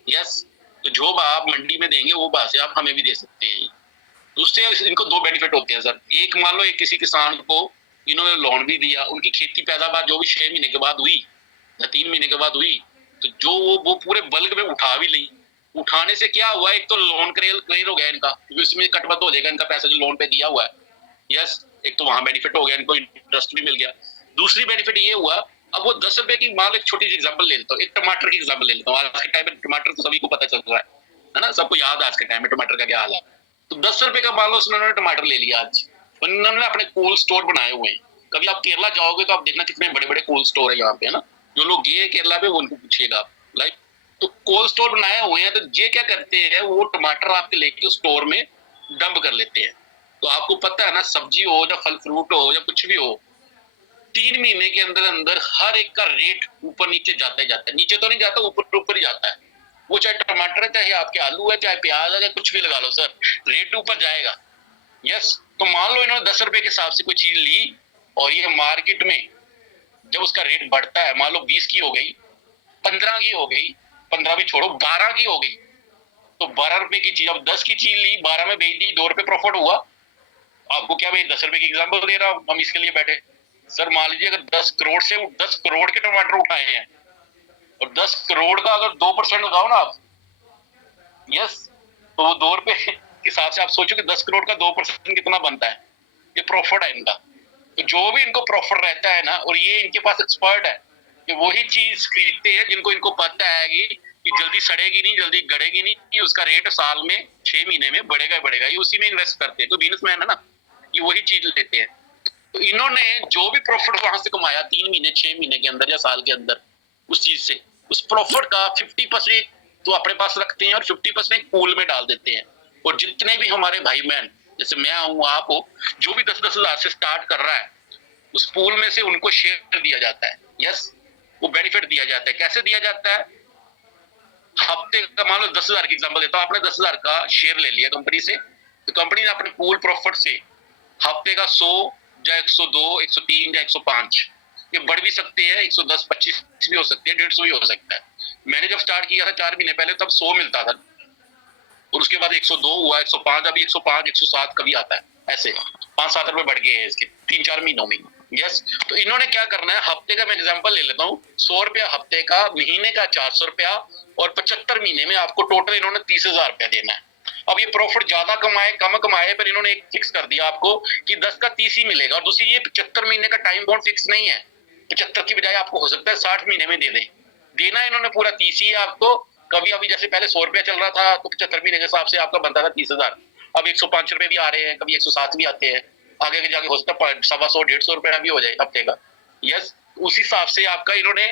यस, तो जो आप मंडी में देंगे वो बात से आप हमें भी दे सकते हैं। उससे इनको 2 बेनिफिट होते हैं सर। एक, मान लो एक किसी किसान को इन्होंने लोन भी दिया, उनकी खेती पैदावार जो भी 6 महीने के बाद हुई या 3 महीने के बाद हुई, तो जो वो पूरे बल्क में उठा भी ली। उठाने से क्या हुआ, एक तो लोन क्लियर हो गया इनका, क्योंकि उसमें कटबद्ध हो जाएगा इनका पैसा जो लोन पे दिया हुआ है। यस, एक तो वहां बेनिफिट हो गया, इनको इंटरेस्ट भी मिल गया। दूसरी बेनिफिट ये हुआ, अब वो 10 रुपए की, मान लो एक छोटी सी एग्जाम्पल ले लेता हूँ, एक टमाटर की एग्जाम्पल ले लेता हूँ। आज के टाइम में टमाटर तो सभी को पता चल रहा है ना, सबको याद है आज के टाइम में टमाटर का क्या हाल है। तो 10 रुपए का मान लो उन्होंने टमाटर ले लिया आज, उन्होंने अपने कोल्ड स्टोर बनाए हुए हैं। कभी आप केरला जाओगे तो आप देखना कितने बड़े बड़े कोल्ड स्टोर है यहाँ पे, है ना। जो लोग गए केरला पे उनको पूछिएगा, लाइक, तो कोल्ड स्टोर बनाए हुए हैं। तो ये क्या करते हैं, वो टमाटर आपके लेके स्टोर में डंप कर लेते हैं। तो आपको पता है ना, सब्जी हो या फल फ्रूट हो या कुछ भी हो, 3 महीने के अंदर अंदर हर एक का रेट ऊपर नीचे जाता ही जाता है। नीचे तो नहीं जाता, ऊपर ऊपर ही जाता है। वो चाहे टमाटर है, चाहे आपके आलू है, चाहे प्याज है, चाहे कुछ भी लगा लो सर, रेट ऊपर जाएगा। यस, तो मान लो इन्होंने 10 रुपए के हिसाब से कोई चीज ली और ये मार्केट में जब उसका रेट बढ़ता है, मान लो 20 की हो गई, 15 की हो गई, 15 भी छोड़ो 12 की हो गई, तो 12 रुपए की चीज, अब 10 की चीज ली, 12 में बेच दी, 2 रुपए प्रॉफिट हुआ। आपको क्या भाई 10 रुपए की एग्जाम्पल दे रहा हूँ हम इसके लिए बैठे। सर मान लीजिए अगर 10 करोड़ से 10 करोड़ के टमाटर उठाए हैं और 10 करोड़ का अगर 2% लगाओ ना आप, यस, तो वो 2 रुपए के हिसाब से आप सोचो कि 10 करोड़ का 2% कितना बनता है। ये प्रॉफिट है इनका। तो जो भी इनको प्रॉफिट रहता है ना, और ये इनके पास एक्सपर्ट है कि वही चीज खरीदते हैं जिनको इनको पता है कि जल्दी सड़ेगी नहीं, जल्दी गड़ेगी नहीं, कि उसका रेट साल में 6 महीने में बढ़ेगा ही बढ़ेगा, ये उसी में इन्वेस्ट करते हैं। तो बिजनेसमैन है ना, ये वही चीज लेते हैं। तो इन्होंने जो भी प्रॉफिट वहां से कमाया 3 महीने 6 महीने के अंदर या साल के अंदर, उस चीज से, उस प्रॉफिट का 50% तो अपने पास रखते हैं और 50% पूल में डाल देते हैं। और जितने भी हमारे भाई बहन, जैसे मैं हूँ, आप हो, जो भी 10-10 हजार से स्टार्ट कर रहा है, उस पूल में से उनको शेयर दिया जाता है। यस, वो बेनिफिट दिया जाता है। कैसे दिया जाता है? हफ्ते का, मान लो 10,000 की एग्जांपल देता हूँ, आपने 10,000 का शेयर ले लिया कंपनी से, तो कंपनी ने अपने पूल प्रॉफिट से हफ्ते का 100 या 102, 103 या 105, ये बढ़ भी सकते हैं, 110, 25 भी हो सकती है, 150 भी हो सकता है। मैंने जब स्टार्ट किया था 4 महीने पहले, तब 100 मिलता था, और उसके बाद 102 हुआ, 105, अभी 105, 107 कभी आता है। ऐसे 5-7 रुपए बढ़ गए हैं इसके 3-4 महीनों में। यस, तो इन्होंने क्या करना है, हफ्ते का मैं एग्जांपल ले लेता हूँ, 100 रुपया हफ्ते का, महीने का 400 रुपया, और 75 महीने में आपको टोटल इन्होंने 30,000 रुपया देना है। अब ये प्रॉफिट ज्यादा कमाए कम कमाए, पर इन्होंने एक फिक्स कर दिया आपको कि 10 का 30 ही मिलेगा। और दूसरी, ये 75 महीने का टाइम बॉन्ड फिक्स नहीं है, 75 की बजाय आपको हो सकता है 60 महीने में दे दे। देना इन्होंने पूरा 30 ही है आपको। कभी अभी जैसे पहले 100 रुपया चल रहा था, तो 75 महीने के हिसाब से आपका बनता था 30,000। अब 105 रुपए भी आ रहे हैं, कभी 107 भी आते हैं, आगे जाके हो सकता है 125, 150 रुपया भी हो जाए हफ्ते का। यस, उस हिसाब से आपका इन्होंने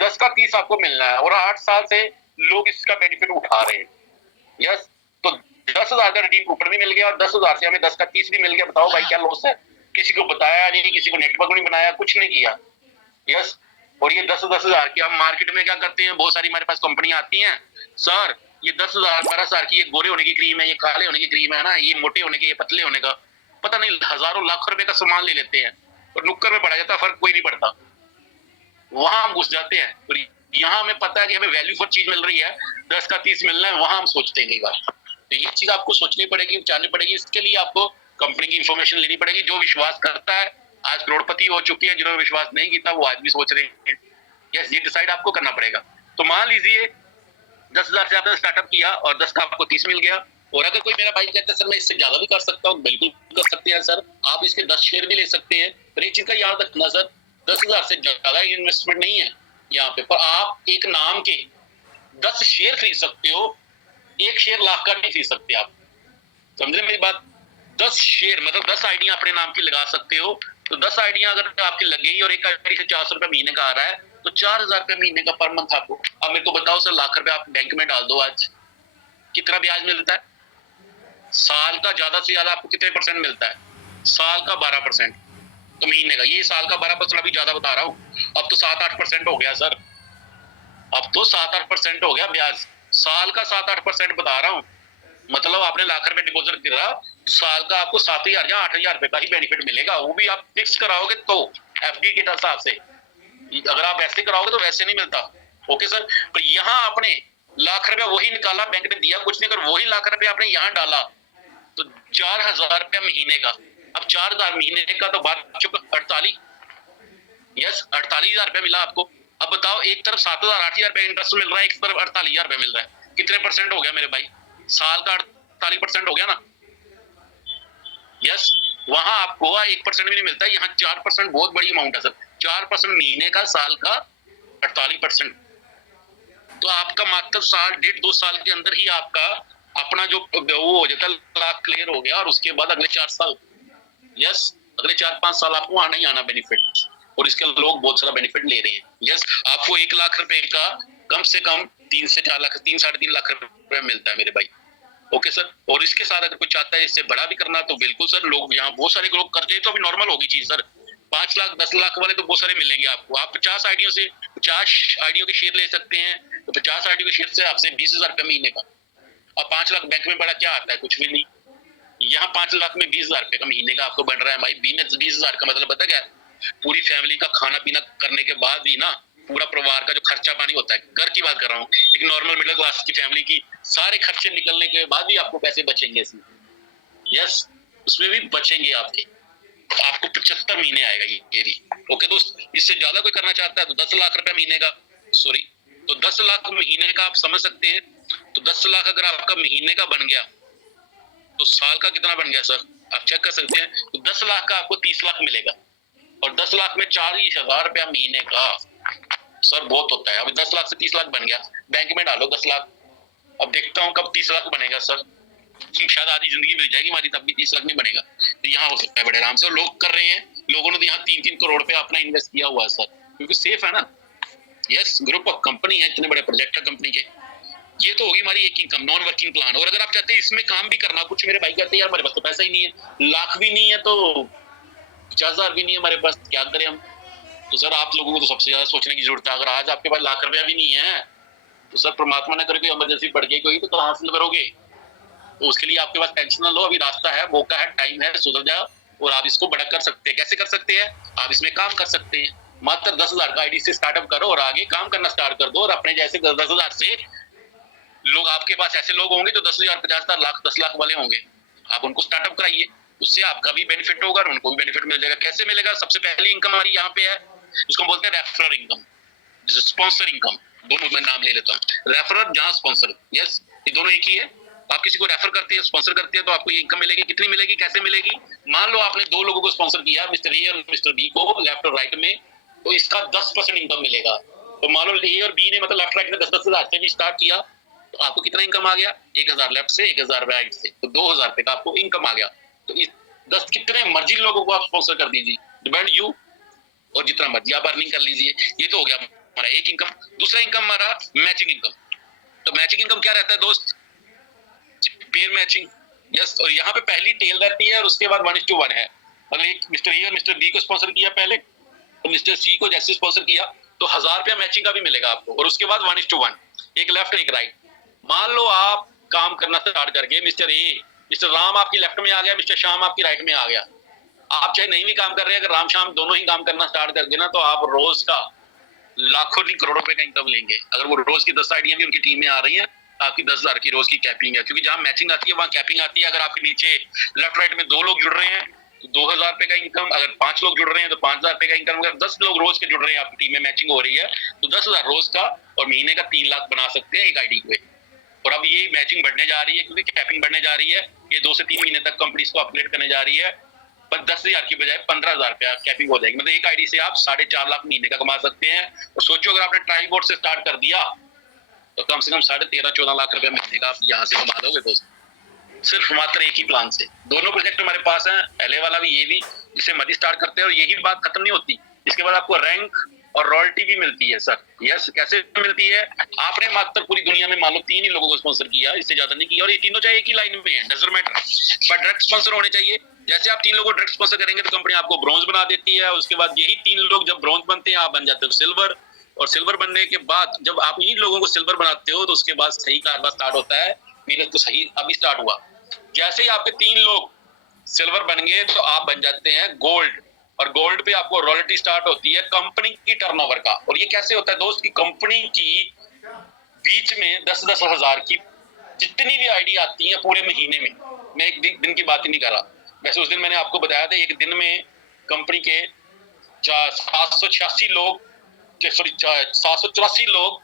10 का 30 आपको मिलना है, और 8 साल से लोग इसका बेनिफिट उठा रहे हैं। यस, तो 10,000 का रिडीम कूपन भी मिल गया, और 10,000 से हमें 10 का 30 भी मिल गया। बताओ भाई क्या लॉस है? किसी को बताया नहीं, किसी को नेटवर्क नहीं बनाया, कुछ नहीं किया। यस, और ये 10-10 हजार की हम मार्केट में क्या करते हैं, बहुत सारी हमारे पास कंपनियां आती हैं, सर ये 10,000 12,000 की, ये गोरे होने की क्रीम है, ये काले होने की क्रीम है ना, ये मोटे होने की, ये पतले होने का, पता नहीं हजारों लाख रुपए का सामान ले लेते हैं, और नुक्कड़ में पड़ा जाता है, फर्क कोई नहीं पड़ता। वहां हम घुस जाते हैं, और यहाँ हमें पता है कि हमें वैल्यू फॉर चीज मिल रही है, 10 का 30 मिलना है, वहां हम सोचते हैं कई बार। तो ये चीज आपको सोचनी पड़ेगी, जाननी पड़ेगी। इसके लिए आपको कंपनी की इंफॉर्मेशन लेनी पड़ेगी। जो विश्वास करता है, आज करोड़पति हो चुकी है, जिन्होंने विश्वास नहीं किया वो आज भी सोच रहे हैं। यस, ये डिसाइड आपको करना पड़ेगा। तो मान लीजिए 10,000 से आपने स्टार्टअप किया, और 10 का आपको 30 मिल गया। और अगर कोई मेरा भाई कहता है सर मैं इससे ज्यादा भी कर सकता हूँ, बिल्कुल कर सकते हैं सर, आप इसके 10 शेयर भी ले सकते हैं। पर एक चीज का याद रखना सर, 10,000 से ज्यादा इन्वेस्टमेंट नहीं है यहाँ पे, पर आप एक नाम के 10 शेयर खरीद सकते हो। एक शेयर लाख का नहीं खरीद सकते आप, समझ रहे मेरी बात? 10 शेयर मतलब 10 आइडिया अपने नाम की लगा सकते हो। तो 10 आइडिया अगर आपकी लग गई, और एक आईडी से 400 रुपए महीने का आ रहा है, तो 4,000 रुपए महीने का पर मंथ आपको। अब मेरे को बताओ सर, लाख रुपए आप बैंक में डाल दो, आज कितना ब्याज मिलता है? साल का ज्यादा से ज्यादा आपको कितने % मिलता है? साल का 12%। तो महीने का, ये साल का 12% अभी ज्यादा बता रहा हूँ, अब तो 7-8% हो गया सर, अब तो 7-8% हो गया ब्याज। साल का 7-8% बता रहा हूँ, मतलब आपने लाख रुपए डिपॉजिट करा, साल का आपको 7,000 या 8,000 रुपए का ही बेनिफिट मिलेगा। वो भी आप फिक्स कराओगे तो एफडी के हिसाब से, अगर आप ऐसे कराओगे तो वैसे नहीं मिलता। ओके सर, पर यहाँ आपने लाख रुपया वही निकाला, बैंक ने दिया कुछ नहीं, कर वही लाख रुपया आपने यहाँ डाला, तो 4,000 रुपया महीने का। अब 4,000 महीने का तो बात चुप 48, यस 48,000 रुपया मिला आपको। अब बताओ, एक तरफ 7,000 8,000 रुपया इंटरेस्ट मिल रहा है, एक तरफ 48,000 रुपया मिल रहा है, कितने % हो गया मेरे भाई? साल का 48% हो गया ना। यस, वहां आपको 1% भी नहीं मिलता, यहाँ 4% बहुत बड़ी अमाउंट है सर। 4% महीने का, साल का 48%। तो आपका मात्र साल 1.5-2 साल के अंदर ही आपका अपना जो वो हो जाता है, लाख क्लियर हो गया। और उसके बाद अगले 4 साल, यस अगले 4-5 साल आपको आना ही आना बेनिफिट, और इसके लोग बहुत सारा बेनिफिट ले रहे हैं। यस, आपको 1 लाख रुपए का कम से कम 3 से 4 लाख, 3-3.5 लाख रुपए मिलता है मेरे भाई। Okay sir. और इसके साथ अगर कोई चाहता है इससे बड़ा भी करना तो बिल्कुल सर, लोग यहाँ बहुत सारे लोग कर जाए तो अभी नॉर्मल होगी चीज सर। 5 लाख 10 लाख वाले तो बहुत सारे मिलेंगे आपको। आप 50 आईडियो से 50 आईडियो के शेयर ले सकते हैं, तो 50 आईडियो के शेयर से आपसे 20,000 रुपये महीने का। और 5 लाख बैंक में बड़ा क्या आता है, कुछ भी नहीं। यहाँ 5 लाख में 20,000 रुपये का महीने का आपको बन रहा है भाई। 20,000 का मतलब पता क्या है, पूरी फैमिली का खाना पीना करने के बाद भी ना, पूरा परिवार का जो खर्चा पानी होता है, घर की बात कर रहा हूँ, एक नॉर्मल मिडिल क्लास की फैमिली की सारे खर्चे निकलने के बाद भी आपको पैसे बचेंगे इसमें। यस, उसमें भी बचेंगे आपके। आपको 75 महीने आएगा ये भी। ओके दोस्त, इससे ज्यादा कोई करना चाहता है तो 10 लाख रुपया महीने का, सॉरी, तो 10 लाख महीने का आप समझ सकते हैं। तो 10 लाख अगर आपका महीने का बन गया तो साल का कितना बन गया सर, आप चेक कर सकते हैं। तो 10 लाख का आपको 30 लाख मिलेगा, और 10 लाख में 40,000 रुपया महीने का सर बहुत होता है। अभी 10 लाख से 30 लाख बन गया, बैंक में डालो 10 लाख। अब देखता हूँ कब 30 लाख बनेगा सर। शायद आधी जिंदगी मिल जाएगी हमारी, तब भी 30 लाख नहीं बनेगा। तो यहाँ हो सकता है बड़े आराम से। और लोग कर रहे हैं, लोगों ने तो यहाँ 3-3 करोड़ पे अपना इन्वेस्ट किया हुआ है सर, क्योंकि सेफ है ना। यस, ग्रुप ऑफ कंपनी है, इतने बड़े प्रोजेक्ट है कंपनी के। ये तो होगी हमारी एक इनकम, नॉन वर्किंग प्लान। और अगर आप चाहते हैं इसमें काम भी करना, कुछ मेरे भाई कहते हैं यार हमारे पास तो पैसा ही नहीं है, लाख भी नहीं है तो 50,000 भी नहीं है हमारे पास, क्या करें हम। तो सर आप लोगों को तो सबसे ज्यादा सोचने की जरूरत है। अगर आज आपके पास लाख रुपया भी नहीं है तो सर परमात्मा ने करे कोई इमरजेंसी पड़ गई कोई, तो कहाँ से करोगे। तो उसके लिए आपके पास टेंशन ना लो, अभी रास्ता है, मौका है, टाइम है, सुधर जाओ और आप इसको बड़ा कर सकते हैं। कैसे कर सकते हैं, आप इसमें काम कर सकते हैं। मात्र 10,000 का आईडी से स्टार्टअप करो और आगे काम करना स्टार्ट कर दो। और अपने जैसे 10,000 से लोग, आपके पास ऐसे लोग होंगे जो 10,000 50,000 लाख 10 लाख वाले होंगे, आप उनको स्टार्टअप कराइए, उससे आपका भी बेनिफिट होगा और उनको भी बेनिफिट मिल जाएगा। कैसे मिलेगा, सबसे पहली इनकम हमारी यहाँ पे है, इसको बोलते हैं रेफरर इनकम, स्पॉन्सर इनकम, दोनों मैं नाम ले लेता हूँ, रेफरर जहाँ स्पॉन्सर। यस, ये दोनों एक ही है। आप किसी को रेफर करते हैं, स्पॉन्सर करते हैं, तो आपको ये इनकम मिलेगी। कितनी मिलेगी, कैसे मिलेगी, मान लो आपने 2 लोगों को स्पॉन्सर किया, मिस्टर ए और मिस्टर बी को, लेफ्ट और राइट में, तो इसका 10% इनकम मिलेगा। तो मान लो ए और बी ने मतलब लेफ्ट राइट में 10-10 हजार से भी स्टार्ट किया, तो आपको कितना इनकम आ गया, 1,000 लेफ्ट से 1,000 राइट से, तो 2,000 रुपए का आपको इनकम आ गया। तो इस 10 कितने मर्जी लोगों को आप स्पॉन्सर कर दीजिए, डिपेंड यू, और जितना मर्जी आप अर्निंग कर लीजिए। ये तो हो गया हमारा एक इनकम। दूसरा इनकम हमारा मैचिंग इनकम। तो मैचिंग इनकम क्या रहता है दोस्त, पेयर मैचिंग। यस, और यहाँ पे पहली टेल रहती है और उसके बाद 1:1 है। मतलब एक मिस्टर ए और मिस्टर बी को स्पॉन्सर किया पहले, तो मिस्टर सी को जैसे स्पॉन्सर किया तो 1,000 रुपया मैचिंग का भी मिलेगा आपको, और उसके बाद 1:1, एक लेफ्ट एक राइट। मान लो आप काम करना स्टार्ट करके, मिस्टर राम आपकी लेफ्ट में आ गया, मिस्टर श्याम आपकी राइट में आ गया। आप चाहे नहीं भी काम कर रहे हैं, अगर राम श्याम दोनों ही काम करना स्टार्ट कर देना, तो आप रोज का लाखों नहीं करोड़ों रुपए का इनकम लेंगे। अगर वो रोज की 10 आइडिया भी उनकी टीम में आ रही है, आपकी 10,000 की रोज की कैपिंग है, क्योंकि जहां मैचिंग आती है वहां कैपिंग आती है। अगर आपके नीचे लेफ्ट राइट में 2 लोग जुड़ रहे हैं तो 2,000 रुपए का इनकम, अगर 5 लोग जुड़ रहे हैं तो 5,000 रुपए का इनकम, अगर 10 लोग रोज के जुड़ रहे हैं आपकी टीम में मैचिंग हो रही है तो 10,000 रोज का और महीने का 3 लाख बना सकते हैं एक आईडी पे। और अब ये मैचिंग बढ़ने जा रही है क्योंकि कैपिंग बढ़ने जा रही है। ये 2 से 3 महीने तक कंपनी इसको अपग्रेड करने जा रही है, पर 10,000 की बजाय 15,000 रुपया कैपिंग हो जाएगी। मतलब एक आईडी से आप 4.5 लाख महीने का कमा सकते हैं। और सोचो अगर आपने ट्राई बोर्ड से स्टार्ट कर दिया तो कम से कम 13.5-14 लाख रुपया महीने का आप यहाँ से कमा दोगे दोस्त, सिर्फ मात्र एक ही प्लान से। दोनों प्रोजेक्ट हमारे पास हैं, एलए वाला भी ये भी, जिससे मर्जी स्टार्ट करते हैं। और यही बात खत्म नहीं होती, इसके बाद आपको रैंक और रॉयल्टी भी मिलती है सर। यस, कैसे मिलती है, आपने मात्र पूरी दुनिया में मान लो 3 ही लोगों को स्पॉन्सर किया, इससे ज्यादा नहीं किया, और ये तीनों चाहे एक ही लाइन में है, डजंट मैटर, पर डायरेक्ट स्पॉन्सर होने चाहिए। जैसे आप 3 लोगों को डायरेक्ट स्पॉन्सर करेंगे तो कंपनी आपको ब्रॉन्ज बना देती है। उसके बाद यही 3 लोग जब ब्रॉन्ज बनते हैं, आप बन जाते हो सिल्वर, और सिल्वर बनने के बाद जब आप इन लोगों को सिल्वर बनाते हो तो उसके बाद सही कारबार स्टार्ट होता है। मेहनत तो सही अभी स्टार्ट हुआ। जैसे ही आपके 3 लोग सिल्वर बन गए तो आप बन जाते हैं गोल्ड, और गोल्ड पे आपको रॉयल्टी स्टार्ट होती है कंपनी की टर्नओवर का। और ये कैसे होता है दोस्त, की कंपनी की बीच में 10-10 हजार की जितनी भी आईडी आती है पूरे महीने में, मैं एक दिन की बात ही नहीं कर रहा, वैसे उस दिन मैंने आपको बताया था एक दिन में कंपनी के 786 लोग, सॉरी 784 लोग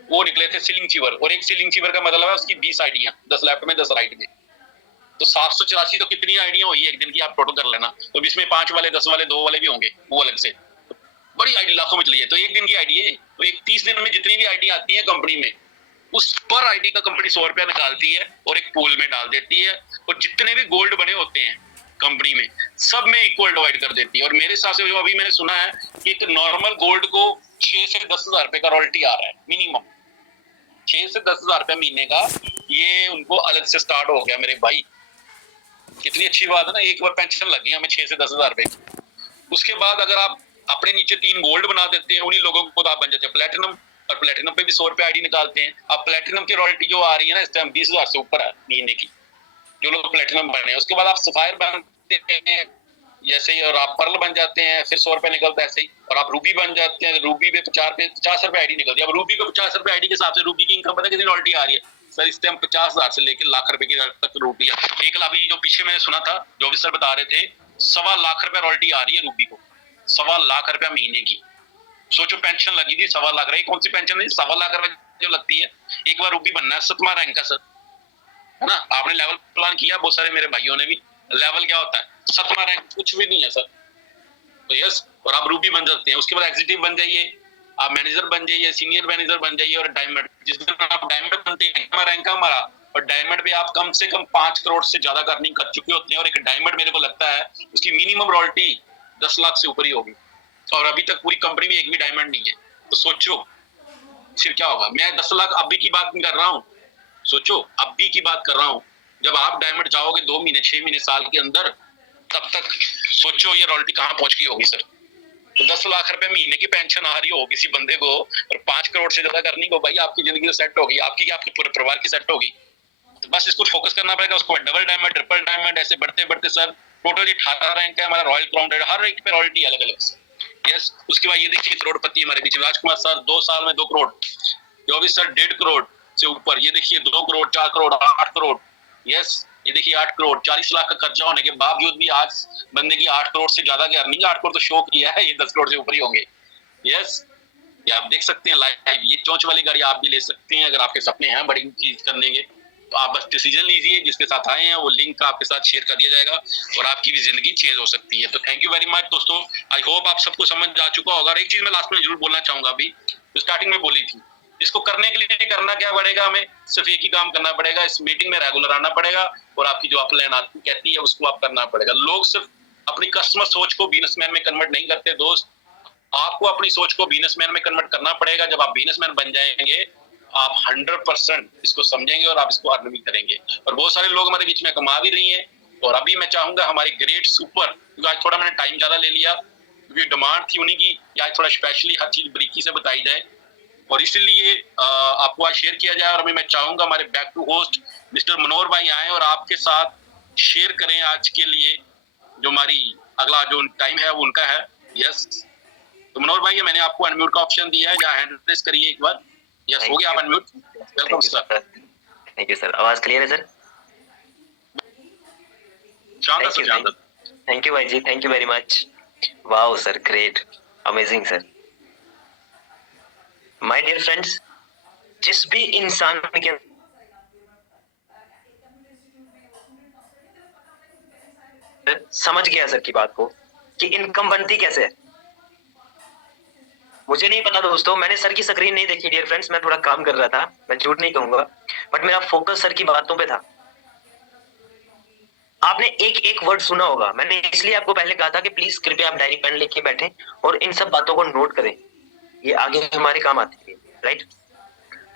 वो निकले थे सीलिंग चीवर। और एक सीलिंग चीवर का मतलब है उसकी 20 आईडियां, 10 लेफ्ट में 10 राइट में, तो 784 तो कितनी आईडियां हुई एक दिन की, आप टोटल कर लेना। तो इसमें 5 वाले 10 वाले 2 वाले भी होंगे, वो अलग से, बड़ी आईडी लाखों में चली है। तो एक दिन की आईडी है, तो एक 30 दिन में जितनी भी आईडी आती है कंपनी में, उस पर आईडी का कंपनी 100 रुपया निकालती है और एक पूल में डाल देती है। और जितने भी गोल्ड बने होते हैं कंपनी में सब में इक्वल डिवाइड कर देती है। और मेरे हिसाब से जो अभी मैंने सुना है कि एक नॉर्मल गोल्ड को 6 से 10 हजार रुपए का रॉयल्टी आ रहा है मिनिमम, 6 से 10,000 रुपए महीने का ये उनको अलग से स्टार्ट हो गया मेरे भाई। कितनी अच्छी बात है ना, एक बार पेंशन लग गई हमें 6 से 10,000 रुपए की। उसके बाद अगर आप अपने नीचे 3 गोल्ड बना देते हैं, उन्हीं लोगों को तो आप बन जाते हैं प्लेटिनम, और प्लेटिनम पे भी 100 रुपए आईडी निकालते हैं। अब प्लेटिनम की रॉयल्टी जो आ रही है ना इस टाइम 20,000 से ऊपर है महीने की, जो लोग प्लेटिनम बने। उसके बाद आप सफायर बनते हैं जैसे ही, और आप पर्ल बन जाते हैं, फिर 100 रुपए निकलता है ऐसे ही, और आप रूबी बन जाते हैं, रूबी पे 50 रुपए आईडी निकलती है। अब रूबी को 50 रुपए आईडी के हिसाब से रूबी की इनकम पता कितनी रॉयल्टी आ रही है सर इस टाइम? 50,000 से लेकर लाख रुपए की तक रूबी है। एक लाख जो पीछे मैंने सुना था, जो भी सर बता रहे थे, 1.25 लाख रुपए रॉयल्टी आ रही है रूबी को, 1.25 लाख रुपया महीने की। सोचो पेंशन लगी थी 1.25 लाख रुपए, कौन सी पेंशन नहीं, 1.25 लाख रुपए जो लगती है। एक बार रूबी बनना है, 7वां रैंक का सर, है ना? आपने लेवल प्लान किया बहुत सारे मेरे भाइयों ने भी। लेवल क्या होता है? 7वां रैंक कुछ भी नहीं है सर। तो यस, और आप रूबी बन सकते हैं। उसके बाद एग्जीक्यूटिव बन जाइए, आप मैनेजर बन जाइए, सीनियर मैनेजर बन जाइए, और डायमंड, जिस दिन आप डायमंड बनते हैं, 8वां रैंक है हमारा, और डायमंड पे आप कम से कम 5 करोड़ से ज्यादा का अर्निंग कर चुके होते हैं। और एक डायमंड मेरे को लगता है उसकी मिनिमम रॉयल्टी 10 लाख से ऊपर ही होगी, और अभी तक पूरी कंपनी में एक भी डायमंड नहीं है। तो सोचो फिर क्या होगा। मैं 10 लाख अभी की बात नहीं कर रहा हूँ, सोचो अभी की बात कर रहा हूँ। जब आप डायमंड जाओगे 2 महीने, 6 महीने, साल के अंदर, तब तक सोचो ये रॉयल्टी कहाँ पहुंच गई होगी सर। तो 10 लाख रुपए महीने की पेंशन आ रही हो किसी बंदे को, और 5 करोड़ से ज्यादा करनी को, भाई आपकी जिंदगी तो सेट होगी, आपकी क्या, आपके पूरे परिवार की सेट होगी। तो बस इसको फोकस करना पड़ेगा। उसको डबल डायमंड, ट्रिपल डायमंड, ऐसे बढ़ते बढ़ते सर टोटल 18 रैंक है हमारा रॉयल क्राउन, हर एक पे रॉयल्टी अलग अलग सर। यस, उसके बाद ये देखिए करोड़पति हमारे बीच में राजकुमार सर, 2 साल में 2 करोड़, जो भी सर 1.5 करोड़ से ऊपर। ये देखिए 2 करोड़, 4 करोड़, 8 करोड़। यस, ये देखिए 8 करोड़, 40 लाख का खर्चा होने के बावजूद भी आज बंदे की 8 करोड़ से ज्यादा की अर्निंग। 8 करोड़ तो शो किया है, ये 10 करोड़ से ऊपर ही होंगे। यस, ये आप देख सकते हैं लाइव। ये चोंच वाली गाड़ी आप भी ले सकते हैं अगर आपके सपने हैं बड़ी चीज करने के। तो आप बस डिसीजन लीजिए, जिसके साथ आए हैं वो लिंक आपके साथ शेयर कर दिया जाएगा, और आपकी भी जिंदगी चेंज हो सकती है। तो थैंक यू वेरी मच दोस्तों, आई होप आप सबको समझ आ चुका होगा। एक चीज मैं लास्ट में जरूर बोलना चाहूंगा, अभी तो स्टार्टिंग में बोली थी, इसको करने के लिए करना क्या पड़ेगा, हमें सिर्फ एक ही काम करना पड़ेगा, इस मीटिंग में रेगुलर आना पड़ेगा, और आपकी जो अपलाइन आती कहती है उसको आप करना पड़ेगा। लोग सिर्फ अपनी कस्टमर सोच को बिजनेसमैन में कन्वर्ट नहीं करते दोस्त, आपको अपनी सोच को बिजनेसमैन में कन्वर्ट करना पड़ेगा। जब आप बिजनेसमैन बन जाएंगे, आप 100% इसको समझेंगे और आप इसको अर्न भी करेंगे। और बहुत सारे लोग हमारे बीच में कमा भी रही हैं। और अभी मैं चाहूंगा हमारे ग्रेट सुपर, क्योंकि आज थोड़ा मैंने टाइम ज्यादा ले लिया, क्योंकि डिमांड थी उन्हीं की, आज थोड़ा स्पेशली हर चीज बरीकी से बताई जाए, और इसलिए आपको आज शेयर किया जाए। और अभी मैं चाहूंगा हमारे बैक टू होस्ट मिस्टर मनोहर भाई आए और आपके साथ शेयर करें आज के लिए जो हमारी अगला जो टाइम है वो उनका है। यस, तो मनोहर भाई मैंने आपको अनम्यूट का ऑप्शन दिया है, या हैंड रेस करिए एक बार। यस, हो गया आप unmute. Welcome sir. Thank you sir, आवाज क्लियर है सर? शानदार। थैंक यू भाई जी, thank you very much. Wow sir, great, amazing sir. My dear friends, जिस भी इंसान के समझ गया सर की बात को कि इनकम बनती कैसे है। मुझे नहीं पता दोस्तों, मैंने सर की स्क्रीन नहीं देखी डियर फ्रेंड्स, मैं थोड़ा काम कर रहा था, मैं झूठ नहीं कहूंगा, बट मेरा फोकस सर की बातों पे था। आपने एक एक वर्ड सुना होगा, मैंने इसलिए आपको पहले कहा था कि प्लीज कृपया आप डायरी पेन लेके बैठे और इन सब बातों को नोट करें, ये आगे हमारे काम आती है। Right,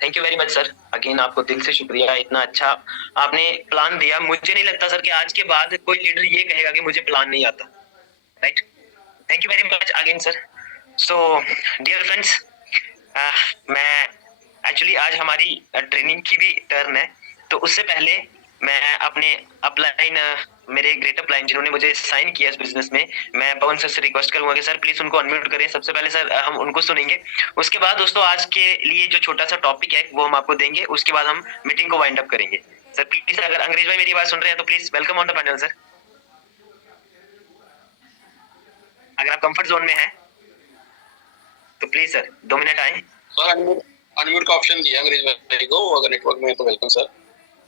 thank you very much sir, again आपको दिल से शुक्रिया, इतना अच्छा आपने प्लान दिया। मुझे नहीं लगता सर कि आज के बाद कोई लीडर ये कहेगा कि मुझे प्लान नहीं आता। Right, thank you very much again sir. So dear friends, मैं एक्चुअली आज हमारी ट्रेनिंग की भी टर्न है, तो उससे पहले मैं अपने अपलाइन, मेरे ग्रेट अपलाइन जिन्होंने मुझे साइन किया इस बिजनेस में, मैं पवन सर से रिक्वेस्ट करूंगा कि सर प्लीज उनको अनम्यूट करें। सबसे पहले सर हम उनको सुनेंगे, उसके बाद दोस्तों आज के लिए जो छोटा सा टॉपिक है वो हम आपको देंगे, उसके बाद हम मीटिंग को वाइंड अप करेंगे। सर प्लीज, अगर अंग्रेज भाई मेरी बात सुन रहे हैं तो please welcome on the panel sir. अगर आप कंफर्ट जोन में हैं तो प्लीज सर 2 मिनट आए। सर अनम्यूट का ऑप्शन दिया अंग्रेज भाई को, अगर नेटवर्क में है तो वेलकम सर।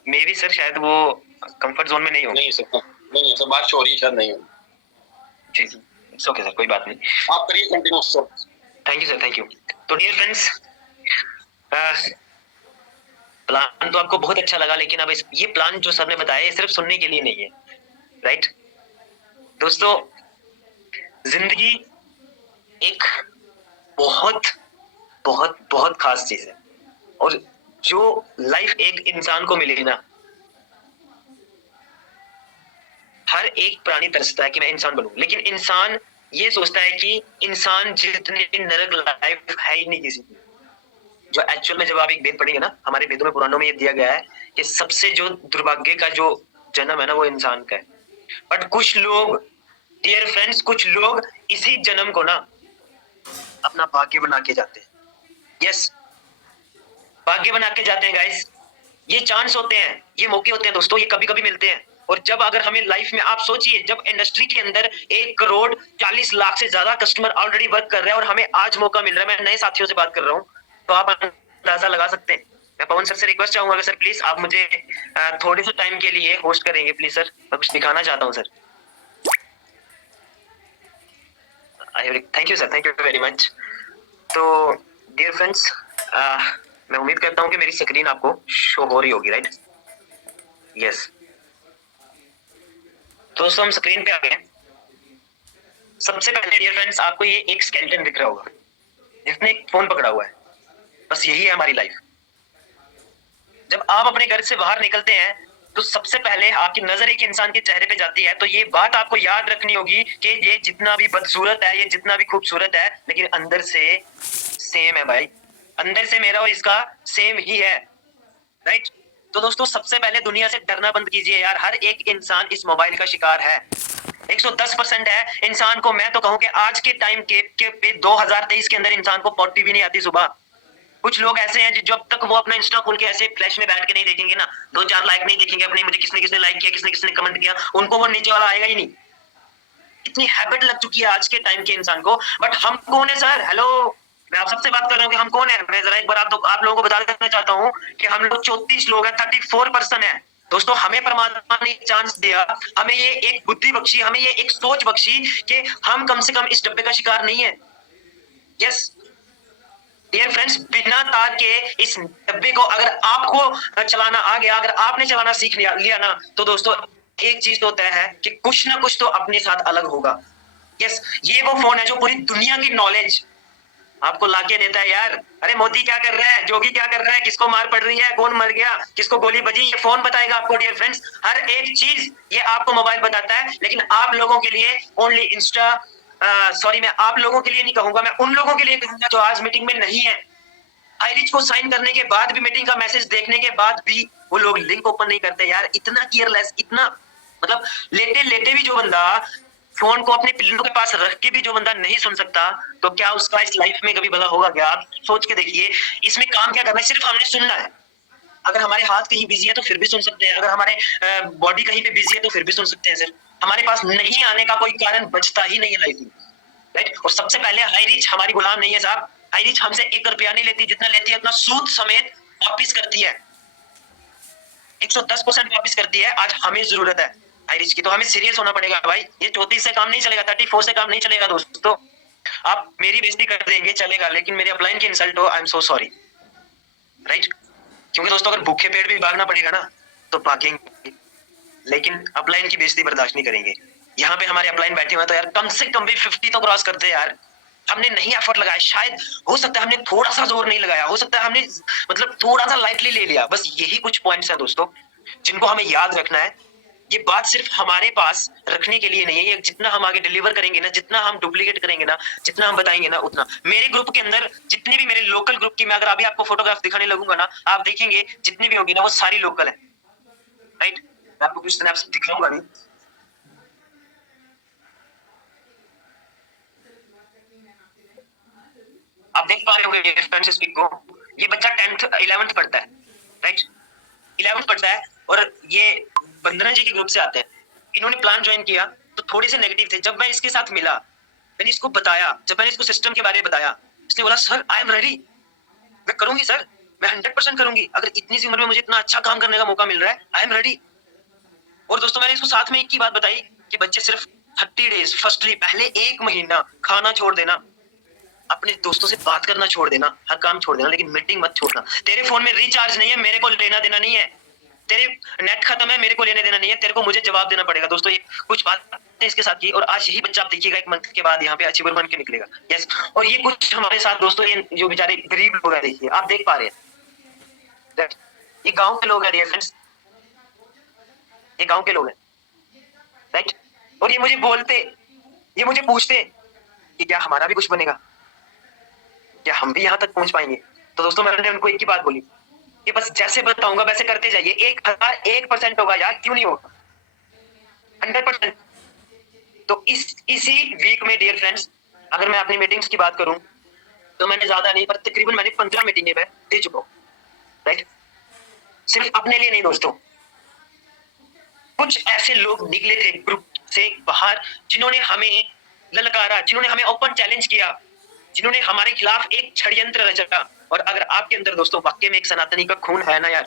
मे भी सर शायद वो कंफर्ट जोन में नहीं हो। नहीं सर, नहीं सर, बारिश हो रही है, शायद नहीं हो। जी जी, इट्स ओके सर, कोई बात नहीं, आप करिए continue sir. Thank you sir, thank you. तो डियर फ्रेंड्स, प्लान तो आपको बहुत अच्छा लगा, लेकिन अब ये प्लान जो सर ने बताया ये सिर्फ सुनने के लिए नहीं है। राइट दोस्तों, जिंदगी एक बहुत बहुत बहुत खास चीज है, और जो लाइफ एक इंसान को मिली ना, हर एक प्राणी तरसता है कि मैं इंसान बनूं, लेकिन इंसान ये सोचता है कि इंसान जितनी नरक लाइफ है ही नहीं किसी की। जो एक्चुअल में जब आप एक वेद पढ़ेंगे ना, हमारे वेदों में पुराणों में ये दिया गया है कि सबसे जो दुर्भाग्य का जो जन्म है ना वो इंसान का है। बट कुछ लोग, डियर फ्रेंड्स, कुछ लोग इसी जन्म को ना अपना भाग्य बना के जाते हैं। यस, भाग्य बना के जाते हैं गाइस। ये चांस होते हैं, ये मौके होते हैं दोस्तों, ये कभी कभी मिलते हैं। और जब अगर हमें लाइफ में, आप सोचिए, जब इंडस्ट्री के अंदर 1,40,00,000 से ज्यादा कस्टमर ऑलरेडी वर्क कर रहे हैं और हमें आज मौका मिल रहा है, मैं नए साथियों से बात कर रहा हूँ, तो आप अंदाजा लगा सकते हैं। मैं पवन सर से रिक्वेस्ट चाहूंगा सर प्लीज आप मुझे थोड़े से टाइम के लिए होस्ट करेंगे प्लीज सर, मैं कुछ दिखाना चाहता हूँ sir. Thank you sir, thank you very much. तो डियर फ्रेंड्स, मैं उम्मीद करता हूँ कि मेरी स्क्रीन आपको शो हो रही होगी, राइट? यस दोस्तों, हम स्क्रीन पे आ गए। सबसे पहले डियर फ्रेंड्स, आपको ये एक स्केलेटन दिख रहा होगा जिसने एक फोन पकड़ा हुआ है। बस यही है हमारी लाइफ। जब आप अपने घर से बाहर निकलते हैं तो सबसे पहले आपकी नजर एक इंसान के चेहरे पे जाती है, तो ये बात आपको याद रखनी होगी कि ये जितना भी बदसूरत है, ये जितना भी खूबसूरत है, लेकिन अंदर से सेम है भाई। अंदर से मेरा और इसका सेम ही है, राइट? तो दोस्तों, सबसे पहले दुनिया से डरना बंद कीजिए यार। हर एक इंसान इस मोबाइल का शिकार है। 110% है इंसान को। मैं तो कहूं कि आज के टाइम के 2023 के अंदर इंसान को पॉटी भी नहीं आती सुबह। कुछ लोग ऐसे हैं जब तक वो अपना इंस्टा खोल के ऐसे फ्लैश में बैठ के नहीं देखेंगे ना, 2-4 लाइक नहीं देखेंगे अपने, मुझे किसने किसने लाइक किया, किसने किसने कमेंट किया, उनको वो नीचे वाला आएगा ही नहीं। इतनी हैबिट लग चुकी है आज के टाइम के इंसान को। बट हम कौन है सर? हेलो, मैं आप सबसे बात कर रहा हूँ कि हम कौन है। मैं जरा एक बार आप लोगों को बता देना चाहता हूँ कि हम लोग 34 लोग हैं, 34% है दोस्तों। हमें परमात्मा ने चांस दिया, हमें ये एक बुद्धि बख्शी, हमें ये एक सोच बख्शी कि हम कम से कम इस डब्बे का शिकार नहीं है। यस डियर फ्रेंड्स, बिना तार के इस डब्बे को अगर आपको चलाना आ गया, अगर आपने चलाना सीख लिया ना, तो दोस्तों एक चीज तो तय है कि कुछ ना कुछ तो अपने साथ अलग होगा। यस, ये वो फोन है जो पूरी दुनिया की नॉलेज आपको लाके देता है यार। अरे मोदी क्या कर रहा है, जोगी क्या कर रहा है, किसको मार पड़ रही है, कौन मर गया, किसको गोली बजी, ये फोन बताएगा आपको डियर फ्रेंड्स। हर एक चीज ये आपको मोबाइल बताता है। लेकिन आप लोगों के लिए ओनली इंस्टा, सॉरी मैं आप लोगों के लिए नहीं कहूंगा, मैं उन लोगों के लिए कहूंगा जो आज मीटिंग में नहीं है। आईरिच को साइन करने के बाद भी, मीटिंग का मैसेज देखने के बाद भी वो लोग लिंक ओपन नहीं करते यार। इतना केयरलेस, इतना मतलब लेटे लेटे भी जो बंदा फोन को अपने पिल्लों के पास रख के भी जो बंदा नहीं सुन सकता, तो क्या उसका इस लाइफ में कभी भला होगा क्या? आप सोच के देखिए। इसमें काम क्या करना है? सिर्फ हमने सुनना है। अगर हमारे हाथ कहीं बिजी है तो फिर भी सुन सकते हैं, अगर हमारे बॉडी कहीं पे बिजी है तो फिर भी सुन सकते हैं। सिर्फ हमारे पास नहीं आने का कोई कारण बचता ही नहीं है लाइफ में, राइट? और सबसे पहले हाई रिच हमारी गुलाम नहीं है साहब। हाई रिच हमसे 1 रुपया नहीं लेती, जितना लेती है उतना सूद समेत वापिस करती है। 110% वापिस करती है। आज हमें जरूरत है हाई रिच की, तो हमें सीरियस होना पड़ेगा भाई। ये 34 से काम नहीं चलेगा, 34 से काम नहीं चलेगा दोस्तों। आप मेरी बेइज्जती कर देंगे चलेगा, लेकिन मेरे अपलाइन की इंसल्ट हो, I am so sorry, right? क्योंकि दोस्तों अगर भूखे पेट भी भागना पड़ेगा ना तो भागेंगे, लेकिन अपलाइन की बेइज्जती बर्दाश्त नहीं करेंगे। यहाँ पे हमारे अपलाइन बैठे हुए तो यार कम से कम भी 50 तो क्रॉस करते हैं यार। हमने नहीं एफर्ट लगाया, शायद हो सकता है हमने थोड़ा सा जोर नहीं लगाया, हो सकता है हमने मतलब थोड़ा सा लाइटली ले लिया। बस यही कुछ पॉइंट्स हैं दोस्तों जिनको हमें याद रखना है। ये बात सिर्फ हमारे पास रखने के लिए नहीं है, ये जितना हम आगे डिलीवर करेंगे ना, जितना हम डुप्लीकेट करेंगे ना, जितना हम बताएंगे ना, उतना। मेरे ग्रुप के अंदर जितने भी मेरे लोकल ग्रुप की, मैं अगर अभी आपको फोटोग्राफ दिखाने लगूंगा ना, आप देखेंगे जितनी भी होगी ना वो सारी लोकल है, राइट? मैं आपको कुछ स्नैप्स दिखाऊंगा भी। आप देख पा रहे होंगे फ्रेंड्स इस पिक को। ये बच्चा 10th 11th पढ़ता है, राइट? 11th पढ़ता है और ये वंदना जी के ग्रुप से आते हैं। इन्होंने प्लान ज्वाइन किया तो थोड़े से नेगेटिव थे। जब मैं इसके साथ मिला, मैंने इसको बताया, जब मैंने इसको सिस्टम के बारे में बताया, इसने बोला सर आई एम रेडी, मैं करूंगी सर, मैं 100% करूंगी। अगर इतनी सी उम्र में मुझे इतना अच्छा काम करने का मौका मिल रहा है, आई एम रेडी। और दोस्तों मैंने इसको साथ में एक ही बात बताई कि बच्चे सिर्फ 30 डेज, फर्स्टली पहले 1 महीना खाना छोड़ देना, अपने दोस्तों से बात करना छोड़ देना, हर काम छोड़ देना, लेकिन मीटिंग मत छोड़ना। तेरे फोन में रिचार्ज नहीं है, मेरे को लेना देना नहीं है। तेरे नेट खत्म है, मेरे को लेने देना नहीं है, तेरे को मुझे जवाब देना पड़ेगा। दोस्तों ये कुछ बात इसके साथ की, और आज यही बच्चा आप देखिएगा 1 मंथ के बाद यहाँ पे अचीवर बन के निकलेगा। यस, और ये कुछ हमारे साथ दोस्तों, ये जो बेचारे गरीब लोग हैं, देखिए आप देख पा रहे हैं, ये गांव के लोग हैं डियर फ्रेंड्स, ये गांव के लोग हैं, राइट। और ये मुझे बोलते, ये मुझे पूछते कि क्या हमारा भी कुछ बनेगा, क्या हम भी यहाँ तक पहुंच पाएंगे। तो दोस्तों मैंने उनको एक ही बात बोली कि बस जैसे बताऊंगा वैसे करते जाइए। 1% होगा यार, क्यों नहीं होगा, 100%। तो इसी वीक में डियर फ्रेंड्स, अगर मैं अपनी मीटिंग्स की बात करूं तो मैंने ज्यादा नहीं, पर तकरीबन मैंने 15 मीटिंगें मैं दे चुका हूं, राइट। सिर्फ अपने लिए नहीं दोस्तों, कुछ ऐसे लोग निकले थे ग्रुप से बाहर जिन्होंने हमें ललकारा, जिन्होंने हमें ओपन चैलेंज किया, जिन्होंने हमारे खिलाफ एक षड्यंत्र रचा। और अगर आपके अंदर दोस्तों वाकई में एक सनातनी का खून है ना यार,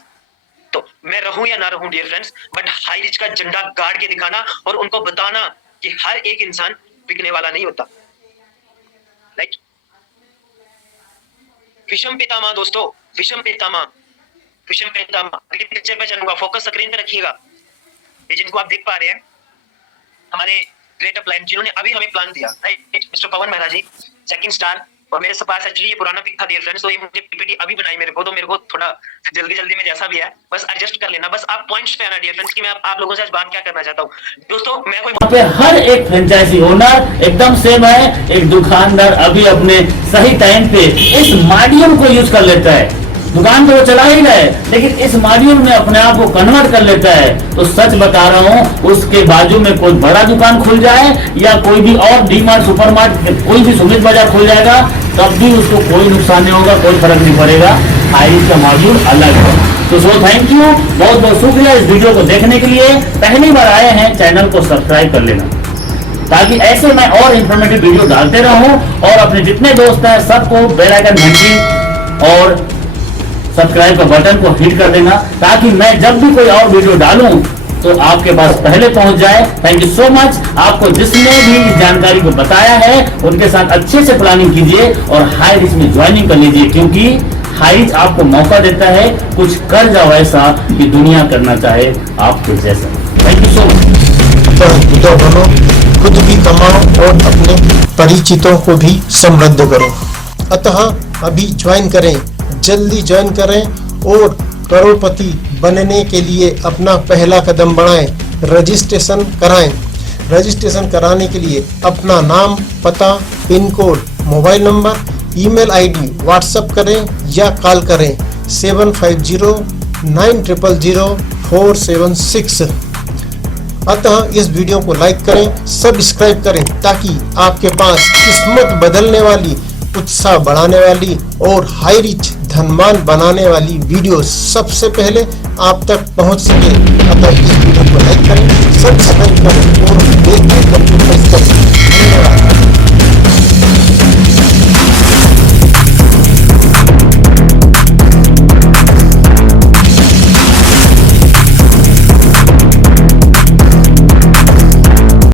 तो मैं रहूं या ना रहूं dear friends, but high rich का झंडा गाड़ के दिखाना और उनको बताना कि हर एक इंसान बिकने वाला नहीं होता, राइट। विषम पितामह दोस्तों, विषम पितामह, विषम पितामह। अगले पिक्चर पे चलूंगा, फोकस स्क्रीन पे रखिएगा। ये जिनको आप देख पा रहे हैं हमारे ग्रेट अपलाइन, जिन्होंने अभी हमें प्लान दिया, राइट, मिस्टर पवन मेहरा जी, सेकंड स्टार। और मेरे पास एक्चुअली ये पुराना पिक था डियर फ्रेंड्स, तो ये मुझे पीपीटी अभी बनाई मेरे को, तो मेरे को थोड़ा जल्दी में जैसा भी है बस एडजस्ट कर लेना। बस आप पॉइंट्स पे आना डियर फ्रेंड्स कि मैं आप लोगों से आज बात क्या करना चाहता हूँ। दोस्तों मैं कोई पे हर एक फ्रेंचाइजी ओनर एकदम सेम है। एक दुकानदार अभी अपने सही टाइम पे इस मॉड्यूल को यूज कर लेता है, दुकान तो वो चला ही रहा है लेकिन इस मॉड्यूल में अपने आप को कन्वर्ट कर लेता है। तो सच बता रहा हूँ, उसके बाजू में कोई बड़ा दुकान खुल जाए या कोई भी और डीमार्ट, सुपरमार्केट, कोई भी सुमित बाजार खुल जाएगा, तब भी उसको कोई नुकसान नहीं होगा, कोई फर्क नहीं पड़ेगा। हाई का मॉड्यूल अलग है। तो सो थैंक यू, बहुत बहुत शुक्रिया इस वीडियो को देखने के लिए। पहली बार आए हैं, चैनल को सब्सक्राइब कर लेना ताकि ऐसे मैं और इंफॉर्मेटिव वीडियो डालते रहूं। और अपने जितने दोस्त हैं सबको बेल आइकन घंटी और सब्सक्राइब का बटन को हिट कर देना ताकि मैं जब भी कोई और वीडियो डालूं तो आपके पास पहले पहुंच जाए। Thank you so much. आपको जिसने भी इस जानकारी को बताया है उनके साथ अच्छे से प्लानिंग कीजिए और हाई रिच में ज्वाइनिंग कर लीजिए, क्योंकि हाई रिच आपको मौका देता है कुछ कर जाओ ऐसा कि दुनिया करना चाहे आपके जैसा। Thank you so much. तो बनो, खुद भी कमाओ और अपने परिचितों को भी समृद्ध करो। अतः अभी ज्वाइन करें, जल्दी ज्वाइन करें और करोड़पति बनने के लिए अपना पहला कदम बढ़ाएं। रजिस्ट्रेशन कराएं। रजिस्ट्रेशन कराने के लिए अपना नाम, पता, pin code, mobile number, email ID WhatsApp करें या कॉल करें 7509000476। अतः इस वीडियो को लाइक करें, सब्सक्राइब करें ताकि आपके पास किस्मत बदलने वाली, उत्साह बढ़ाने वाली और हाई रिच धनवान बनाने वाली वीडियो सबसे पहले आप तक पहुंच सके। अतः इस वीडियो को लाइक करें, सब्सक्राइब करें और बेल आइकन को प्रेस करें। धन्यवाद।